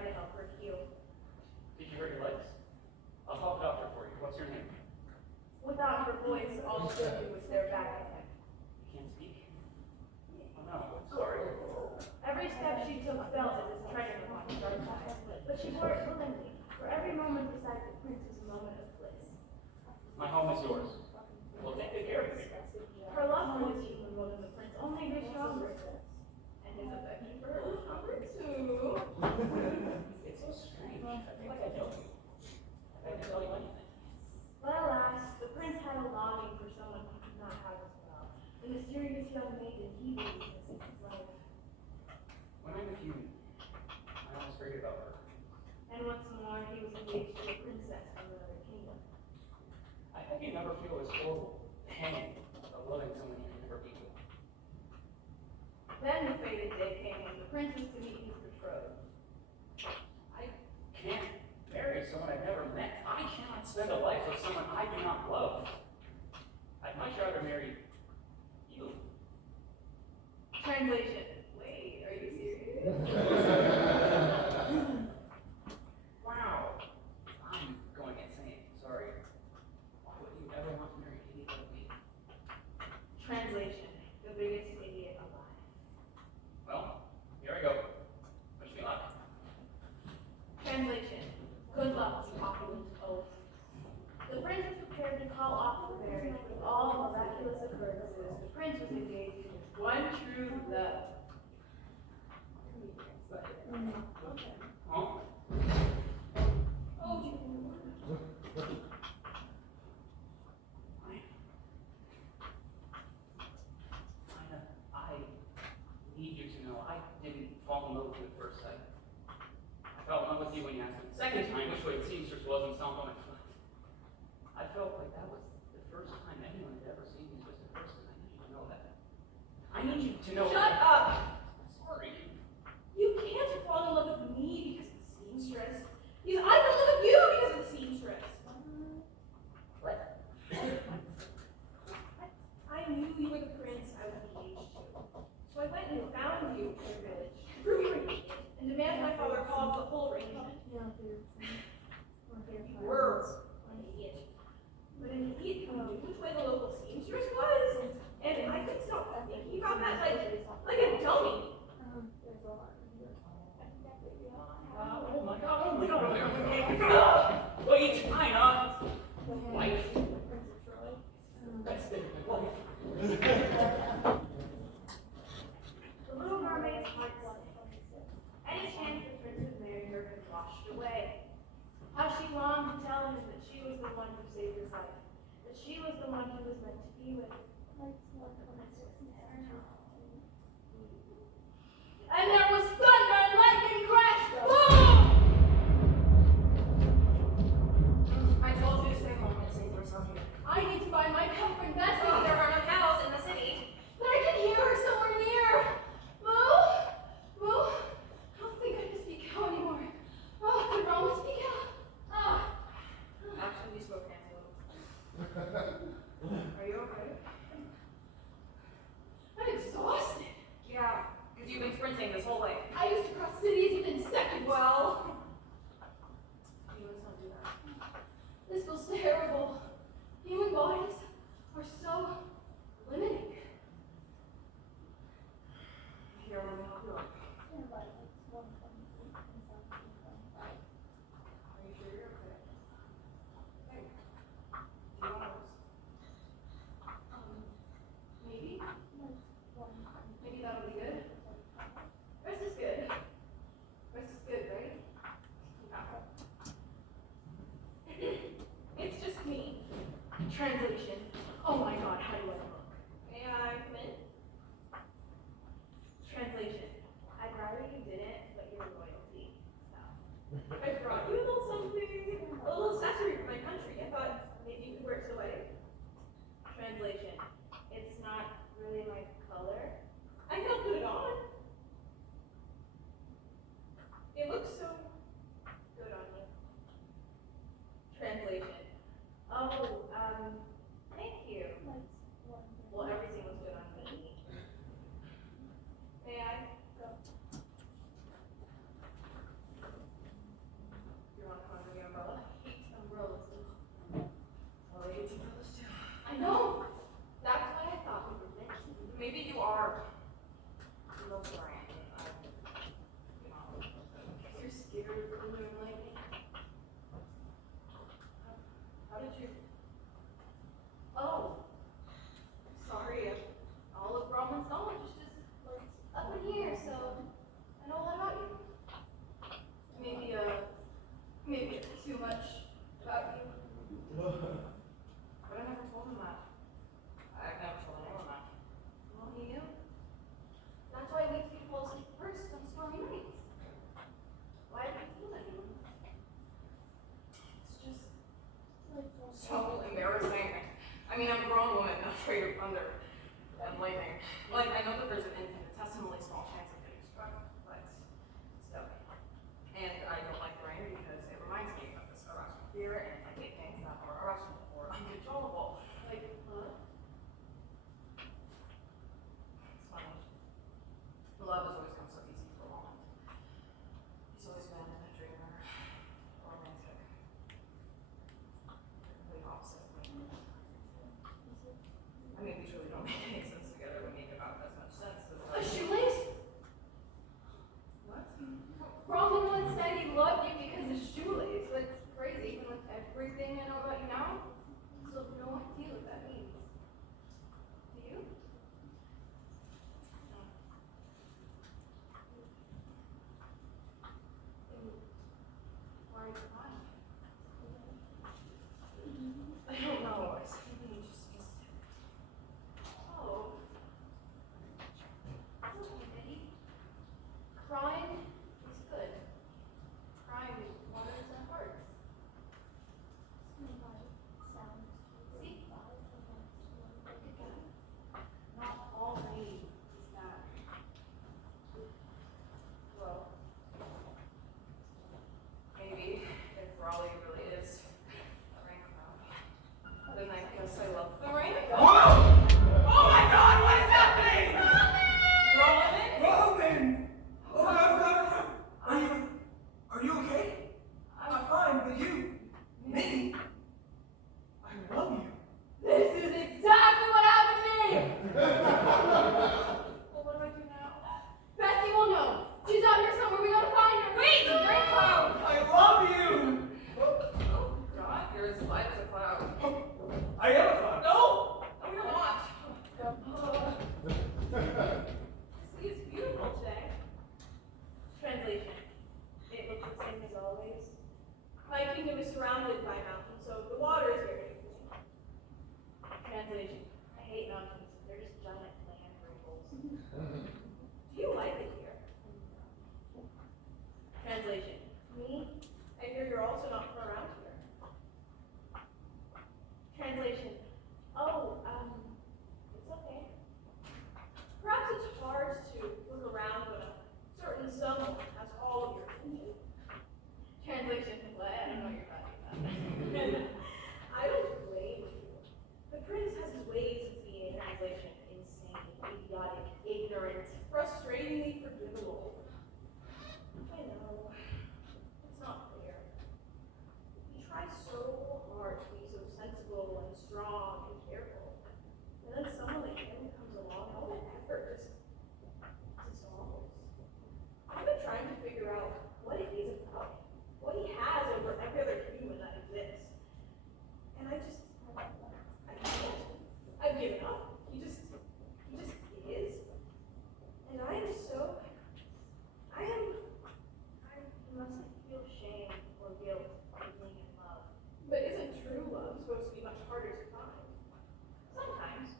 to help her heal. Did you hurt your legs? I'll call the doctor for you. What's your name? Without her voice, all she could do was stare back at him. You can't speak? Oh no, I'm sorry. Every step she took felt as if treading upon a dark side, but she bore it willingly, for every moment beside the prince was a moment of bliss. My home is yours. We'll take good care of you. Her love for his human more than the prince only grew stronger, and his affection for her was stronger too. It's so strange. I feel like I know you. I can't tell you anything. But alas, the prince had a longing for someone he could not have as well. The mysterious young maiden he believed in his life. When I'm with you, I always forget about her. And once more, he was engaged to a princess from another kingdom. I hope you never feel this horrible pain of loving someone you can never be with. Then the fated day came when the prince was to meet his betrothed. I can't marry someone I've never met. I cannot spend a life with someone I do not love. I'd much rather marry you. Translation. Wait, are you serious? Wow. I'm going insane. Sorry. Why would you ever want to marry an idiot like me? Translation. The biggest idiot alive. Well, here I go. Wish me luck. Translation. Good luck, you opulent oaf. The prince was prepared to call off the marriage with all miraculous occurrences. The prince was engaged in his one true love. Huh? Oh, Ina, I need you to know I didn't fall in love with you at first sight. I fell in love with you when you asked me the second time which way the seamstress was and stomped on my foot. I felt like that was the first time anyone had ever seen me twist a person. I need you to know that. I need you to know. shut up! Sorry. You can't fall in love with me because of the seamstress. Because I fell in love with you because of the seamstress. What? I knew you were the prince I was engaged to. So I went and found you in your village to prove you were an idiot and demanded my father call off the whole arrangement. You were an idiot. But an idiot who knew which way the local seamstress was. And I couldn't stop thinking about that like a dummy. Oh my god, oh my god, oh my god, oh my god. Wait, Ina. Wife. That's been my wife. The little mermaid's heart sank. Any chance the prince would marry her had washed away. How she longed to tell him that she was the one who saved his life, that she was the one he was meant to be with. And there was thunder and lightning crash. Boom! I told you to stay home and save yourself here. I need to find my comfort Bessie. Oh, there are no cows in the city. But I can hear her somewhere near. Moo? Moo? I don't think I can speak cow anymore. Oh, could Rama speak cow? Ah. Actually, we spoke hands a little. Are you okay? I'm exhausted. Yeah, because you've been sprinting this whole way. I used to cross cities within seconds. Well, humans don't do that. This feels terrible. Human bodies are so limiting. Here, let me help you up. Are you sure you're okay? Hey, do you want to Maybe. Maybe that'll be good. Rest is good. Rest is good, right? It's just me. Translation. Oh my god, how do I look? May I come in? Translation. I so sorry. You're scared of thunder and lightning? How did you? Oh, sorry. All of Brahman's knowledge is just Well, it's up in here, so I know a lot about you. maybe too much about you. But I never told him that. I've never told anyone that. Well, he knew. That's why we two fall asleep first on stormy nights. Why haven't you told anyone? It's just so embarrassing. I mean, I'm a grown woman, not afraid of thunder and lightning. Like, I know that there's an infinitesimally small chance of getting struck, but still. And I don't like the rain because it reminds me of this irrational fear, and I hate things that are irrational or uncontrollable. Like, what? It's funny. Love has always come so easy for a moment. He's always been a dreamer, romantic. The opposite of me. I mean, we truly don't make any sense together. We make about as much sense as A shoelace? What? Brahman once said he loved you because of shoelace. That's crazy, even with everything I know about you now. I still have no idea what that means. Do you? And why are you crying? I don't know. I simply just miss him. Oh. That's okay, Betty. Crying is good. Crying waters our hearts. See? Look again. Not all rain is bad. Well, maybe if Raleigh really is a rain cloud, then I guess I love the rain. Whoa! Oh my God, what is happening? Roman? Roman! Oh God. Are you okay? I'm fine, but you, Minnie, I love you. This is exactly what happened to me! Well, what do I do now? Bessie will know. She's out here somewhere. We gotta find her. Wait, the rain cloud! I love you. Oh God, you're as light as a cloud. I am a clown. No! No, you're not. The sea is beautiful today. Translation. It looks the same as always. My kingdom is surrounded by mountains, so the water is very clean. Translation. I hate mountains. They're just giant land wrinkles. Do you like it here? Translation. Me? I hear you're also not from around here. Translation. Oh, it's okay. Perhaps it's hard to look around when a certain someone has all of your attention. Translation. Well, I don't know what you're talking about. I don't blame you. The prince has his ways of being, translation, insane, idiotic, ignorant, frustratingly forgivable. I know. It's not fair. He tries so hard to be so sensible and strong and careful. And then someone like him comes along, and all that effort just dissolves. I've been trying to figure out what it is about him, what he has over every other human that exists. And I can't. I've given up. He just is. And I mustn't feel shame or guilt for being in love. But isn't true love supposed to be much harder to find? Sometimes,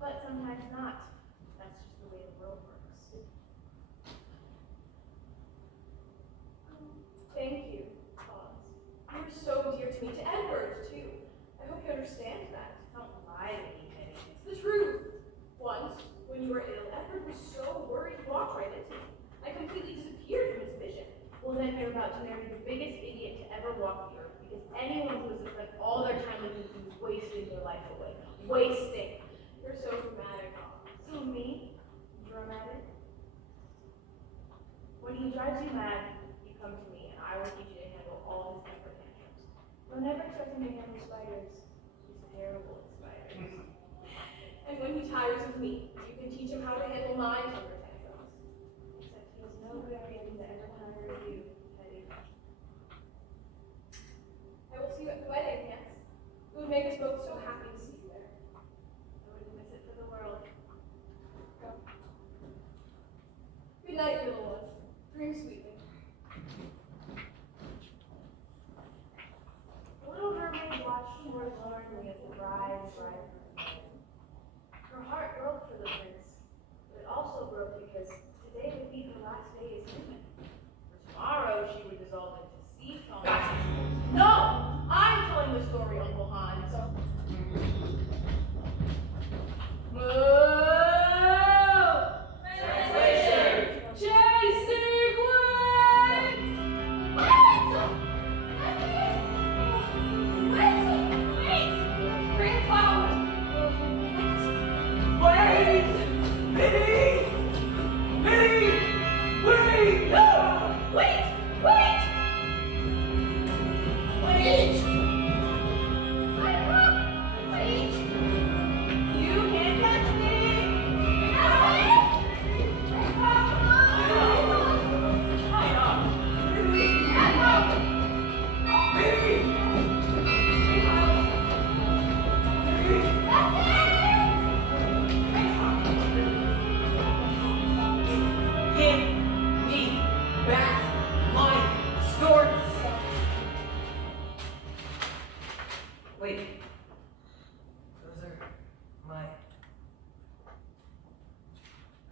but sometimes not. That's just the way the world works. Thank you, Hans. You were so dear to me, to Edward, too. I hope you understand that. Don't lie to me, Penny. It's the truth. Once, when you were ill, Edward was so worried he walked right into me. I completely disappeared from his vision. Well, then you're about to marry the biggest idiot to ever walk the earth, because anyone who has spent all their time with you is wasting their life away. Wasting. You're so dramatic, Hans. So me? Dramatic? When he drives you mad, you come to me, and I will teach you to handle all his temper tantrums. Don't ever expect him to handle spiders. He's terrible at spiders. And when he tires of me, you can teach him how to handle my temper tantrums. Good night, little ones. Dream sweetly. The little mermaid watched forlornly as the bride arrived for the wedding. Her heart broke for the prince, but it also broke because today would be her last day as human. For tomorrow she would dissolve into sea foam. No! I'm telling the story, Uncle Hans. Translation. Wait. Those are my...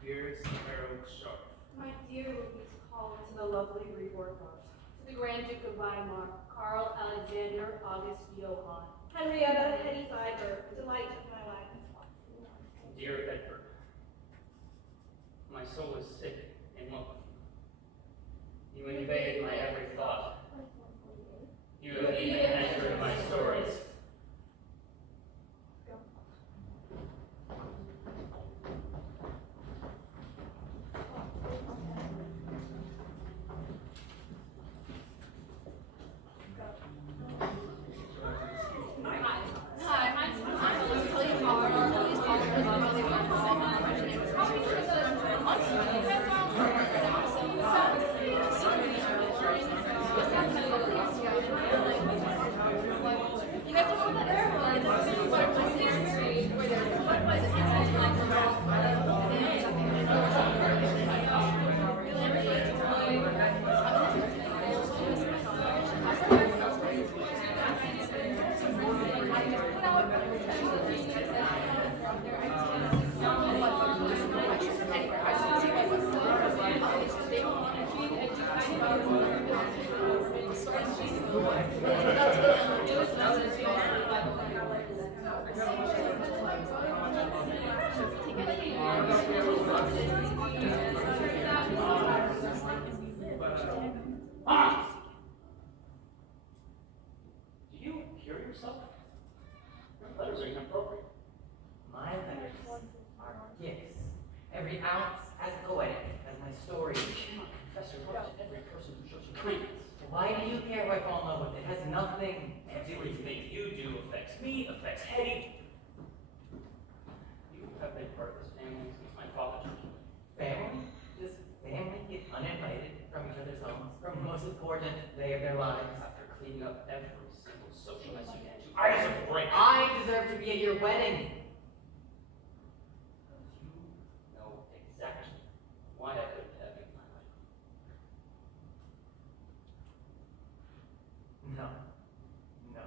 Here's Harold Sharp. My dear Louise, call to the lovely reborn house. To the Grand Duke of Weimar, Karl Alexander August Johann. Henrietta Hetty Fiber, delight of my life. Dear Edward, my soul is sick in love with you. You invade my every thought. You have even entered my stories. Hans! Do you hear yourself? Your letters are inappropriate. My letters are gifts. Every ounce as poetic as my story. You cannot confess your love to every person who shows you kindness. Why do you care who I fall in love with? It has nothing to do with Everything me. you do affects me, affects Hetty. You have been part of this family since my father took you. Family? Does family get uninvited from each other's homes? From the most important day of their lives? After cleaning up every single social mess you can do, I deserve a break. I deserve to be at your wedding. You know exactly why I couldn't have you in my life. No. No.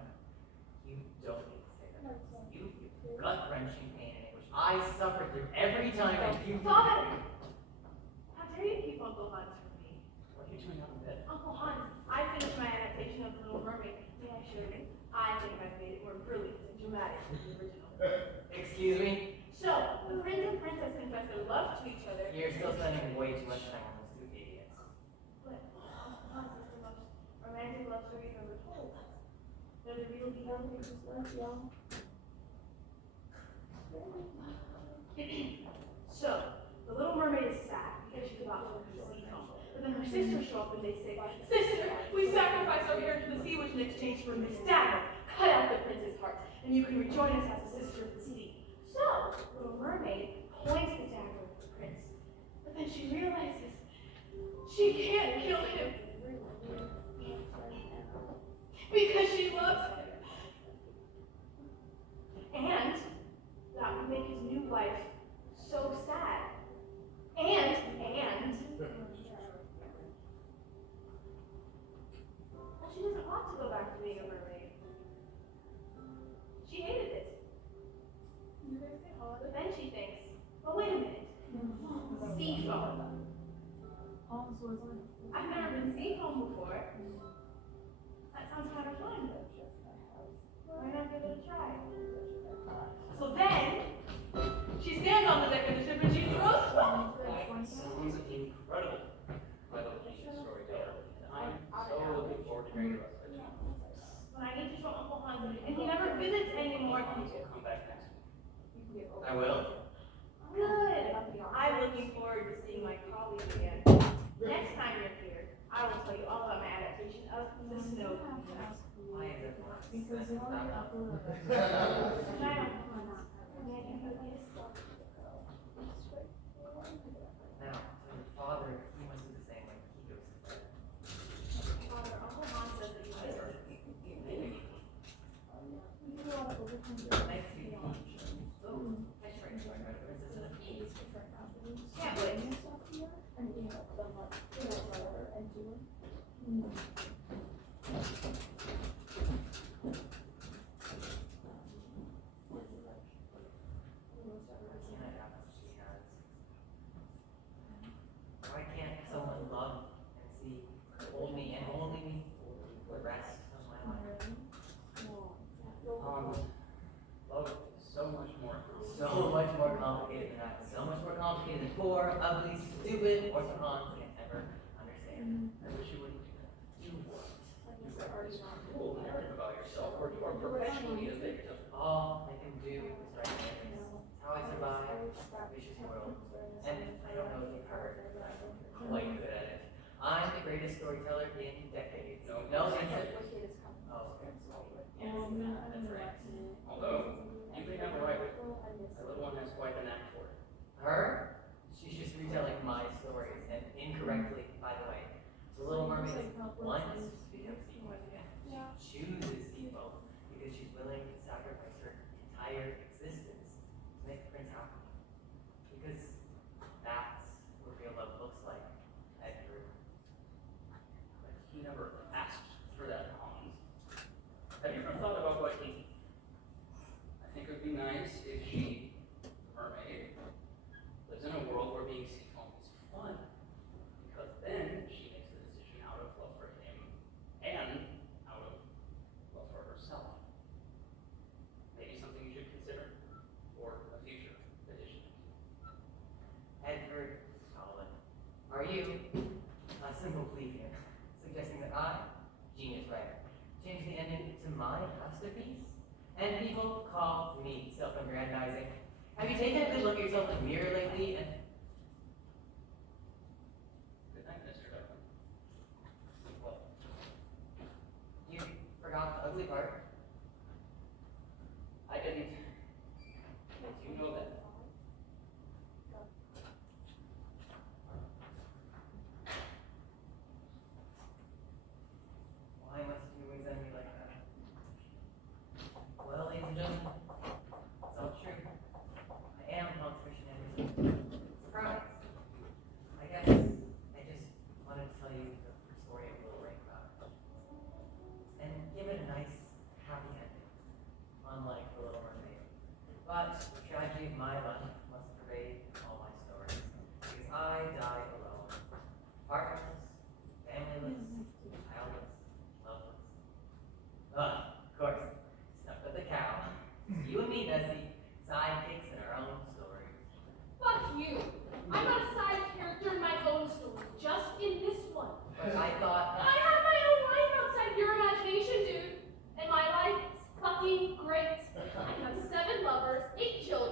You don't need to say that. You feel gut-wrenching pain and anguish I suffer through every time that you... Father! How dare you keep Uncle Hans from me? What are you doing out in bed? Uncle Hans, I finished my adaptation of Little Mermaid. May I show you? I think I've made it more brilliant and dramatic than the original. Excuse me? So, the prince and princess confess their love to each other. You're still spending way too much time on those two idiots. But Uncle Hans is the most romantic love story you've ever told. They're the real deal. y'all. So, the Little Mermaid is sad because she's about to leave the sea home. But then her sisters show up and they say, Sister, we sacrificed our hair to the sea witch in exchange for this dagger. Cut out the prince's heart, and you can rejoin us as a sister of the sea. So, Little Mermaid points the dagger at the prince. But then she realizes she can't kill him because she loves him. And that would make his new wife so sad. And I've never been seafoam before. That sounds kind of fun. Why not give it a try? So then, she stands on the deck of the ship and she throws Sounds incredible. By the way, she's a storyteller, and I'm so looking forward to hearing the rest of it. But I need to show Uncle Hans, and he never visits anymore. We'll come back next week. I will. Good. I'm looking forward to seeing my colleagues again. Next time you're here, I will tell you all about my adaptation of the snow. Why is it not? Now, so your father, he must do the same when he goes to bed. Father, Uncle Hans says that you miss her. Nice to meet you. Oh, that's right. So I got a princess and a pea. Can't wait. Why can't someone love and see, hold me and only me for the rest of my life? Love is so much more. So much more complicated than that. So much more complicated than poor, ugly, stupid, or Hans can ever understand. I wish you wouldn't do that. You what? You write this cool narrative about yourself, or you are perpetually innovative. All I can do is write narratives. It's how I survive a vicious world. And I don't know if you've heard, but I'm quite good at it. I'm the greatest storyteller in decades. No, that's it. Oh, okay. Yes, that's right. Although, you may have a right. Our little one has quite the knack for it. Her? She's just retelling my stories, and incorrectly, by the way. The Little Mermaid wants to become sequel again. She chooses sequel because she's willing to sacrifice her entire existence to make the prince happy. Because that's what real love looks like, Edward. But he never asked for that, Hans. Have you ever thought about what he... I think it would be nice if she, the mermaid, lives in a world where being seafoam is fun. Because then she makes the decision out of love for him and out of love for herself. Maybe something you should consider for a future edition. Edward Solomon, are you a simple plebeian suggesting that I, genius writer, change the ending to my masterpiece? And people call me self-aggrandizing. Have you taken a good look at yourself in the mirror lately and... Good night, Mr. Duckman. What? You forgot the ugly part? I didn't. You know that. Why must you always end me like that? Well, ladies and gentlemen, it's all true. I am Hans Christian Andersen. Surprise! I guess I just wanted to tell you the story of Little Mermaid and give it a nice, happy ending, unlike the Little Mermaid. But the tragedy of my life must pervade all my stories, because I die alone, partnerless, familyless, childless, loveless. Of course, stuck with the cow. You and me, Bessie, sidekicks in our own stories. Fuck you. I'm not a side character in my own story, just in this one. But I thought, I have my own life outside of your imagination, dude. And my life is fucking great. I have 7 lovers, 8 children.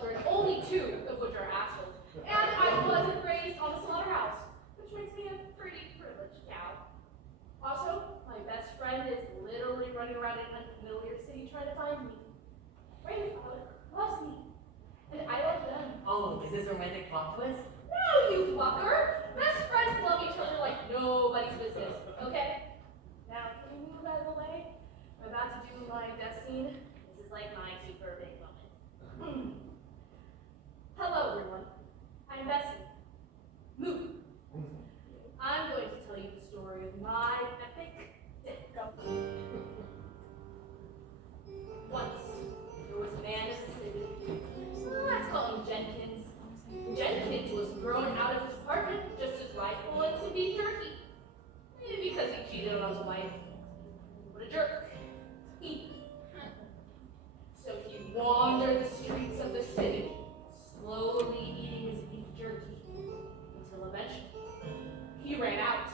he ran out.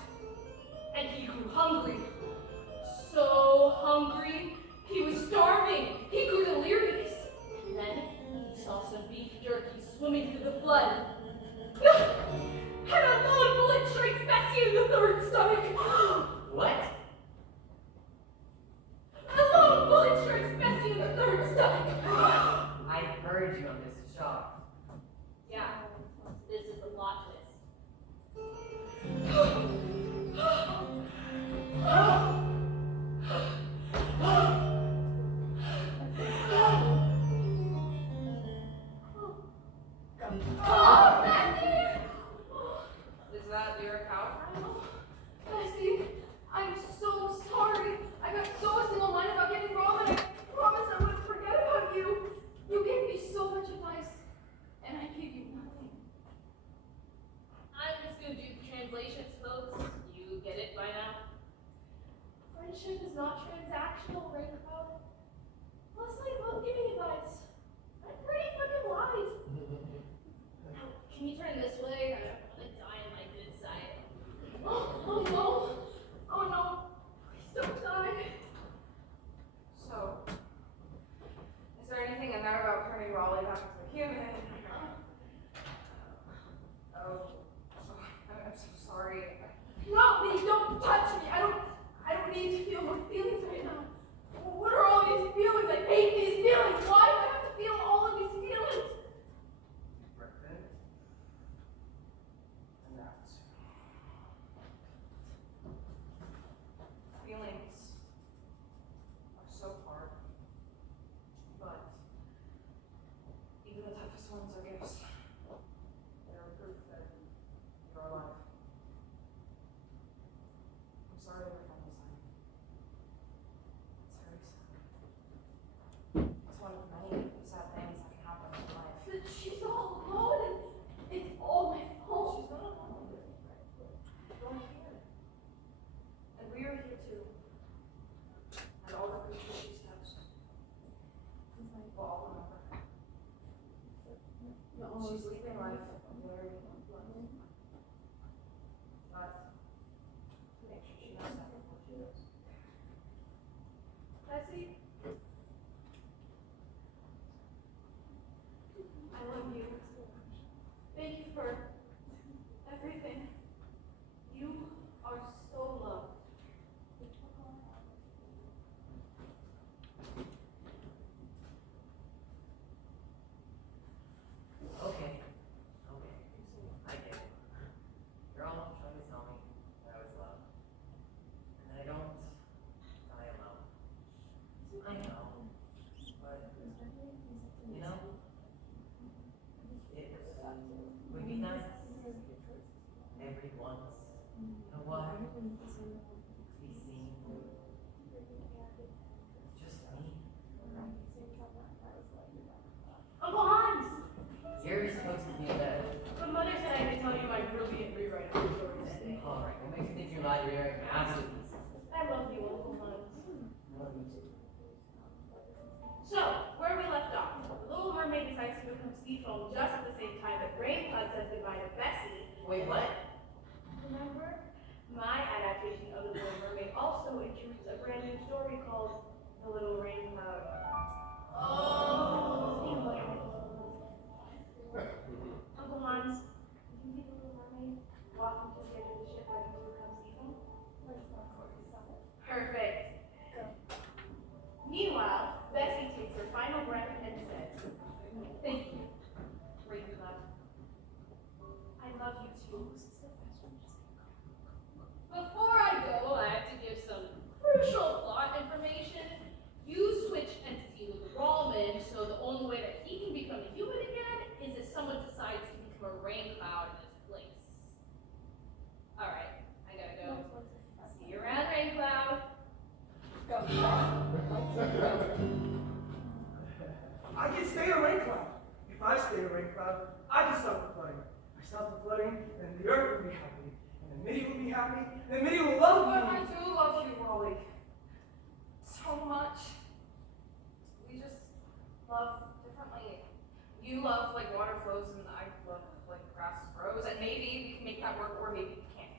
And he grew hungry. So hungry, he was starving. He grew delirious. And then he saw some beef jerky swimming through the flood. And a lone bullet strikes Bessie in the third stomach. What? A lone bullet strikes Bessie in the third stomach. I heard you on this shock. Yeah, this is the plot twist. Oh, Bessie! Is that your cow friend? Bessie, I'm so sorry. I got so single-minded about getting wrong, and I promised I wouldn't forget about you. You gave me so much advice, and I gave you nothing. I'm just gonna do the translations, folks. You get it by now? Friendship is not transactional, right, Cloud? Plus, I love giving advice. I'm pretty fucking wise. Can you turn this way? I don't want to die on my good side. Oh no. Oh no. Please don't die. So, is there anything in there about turning Raleigh back into a human? Oh, I'm so sorry. No, please don't touch me. I don't need to feel my feelings right now. What are all these feelings? I hate these feelings. Why do I have to feel all of these feelings? Deep breath in. And out. Feelings are so hard, but even the toughest ones are gifts. They're proof that you're alive. I'm sorry every time you sign. It's very sad. It's one of many sad things that can happen in life. But she's all alone, and it's all my fault. She's not alone. You're here. And we are here too. And all the creatures she's touched. We'll all remember her. She's leaving life very blunt. But make sure she knows that before she goes. Bessie, I love you. Thank you for everything. You are so loved. Okay. I get it. You're all trying to tell me that I was loved. And that I don't die alone. I know. But, you know, it would be nice every once in a while to be seen. Just me. Uncle Hans! You're supposed to be in bed. My mother said I could tell you my brilliant rewrite of the story today. Alright, what makes you think you're allowed to rewrite masterpieces? I love you, Uncle Hans. So, where we left off, the Little Mermaid decides to become sea foam just at the same time that Rain Cloud says goodbye to Bessie. Wait, what? Remember? My adaptation of the Little Mermaid also introduced a brand new story called The Little Rain Cloud. Uncle Hans, can you be the Little Mermaid? Walk into the edge of the ship ready to become sea foam? Perfect. Meanwhile, Bessie takes her final breath and says, "Thank you, Rain Cloud. I love you too." Before I go, I have to give some crucial plot information. You switch entity with Rawman, so the only way that he can become a human again is if someone decides to become a rain cloud in his place. Alright, I gotta go. See you around, rain cloud. I can stay a rain cloud. If I stay a rain cloud, I can stop the flooding. I stop the flooding, and the earth will be happy, and then Minnie will be happy, and then Minnie will love But me. I do love you, Raleigh. So much. We just love differently. You love like water flows and I love like grass grows, and maybe we can make that work, or maybe we can't.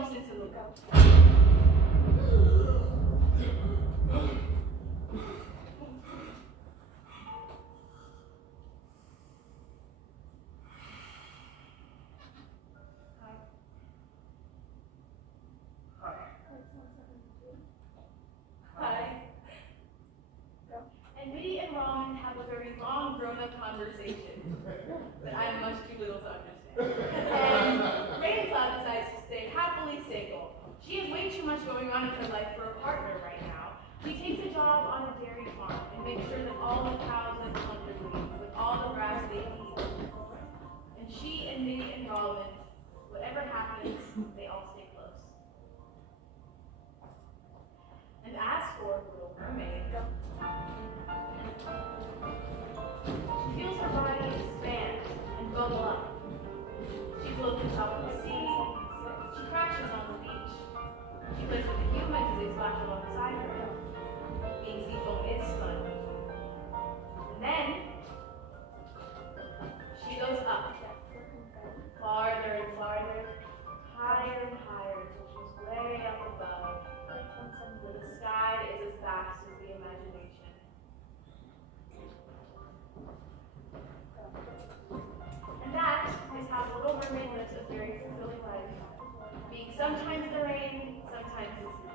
jumps into the boat. Hi. Hi. And Minnie and Ron have a very long, grown-up conversation that I'm much too little to understand. And Raincloud decides to stay happily single. She has way too much going on in her life for a partner right now. She takes a job on a dairy farm and makes sure that all the cows have comfortably with all the grass they eat. And she and Minnie and Robin, whatever happens, they all stay close. And as for Little Mermaid, she feels her body expand and bubble up. She floats on top of the sea. She crashes on the beach. She plays with the humans as they splash alongside her. Being seafoam is fun. And then she goes up, farther and farther, higher and higher until she's way up above, where the sky is as vast as the imagination. And that is how the Little Mermaid lives a very fulfilling life, being sometimes the rain, sometimes the sea.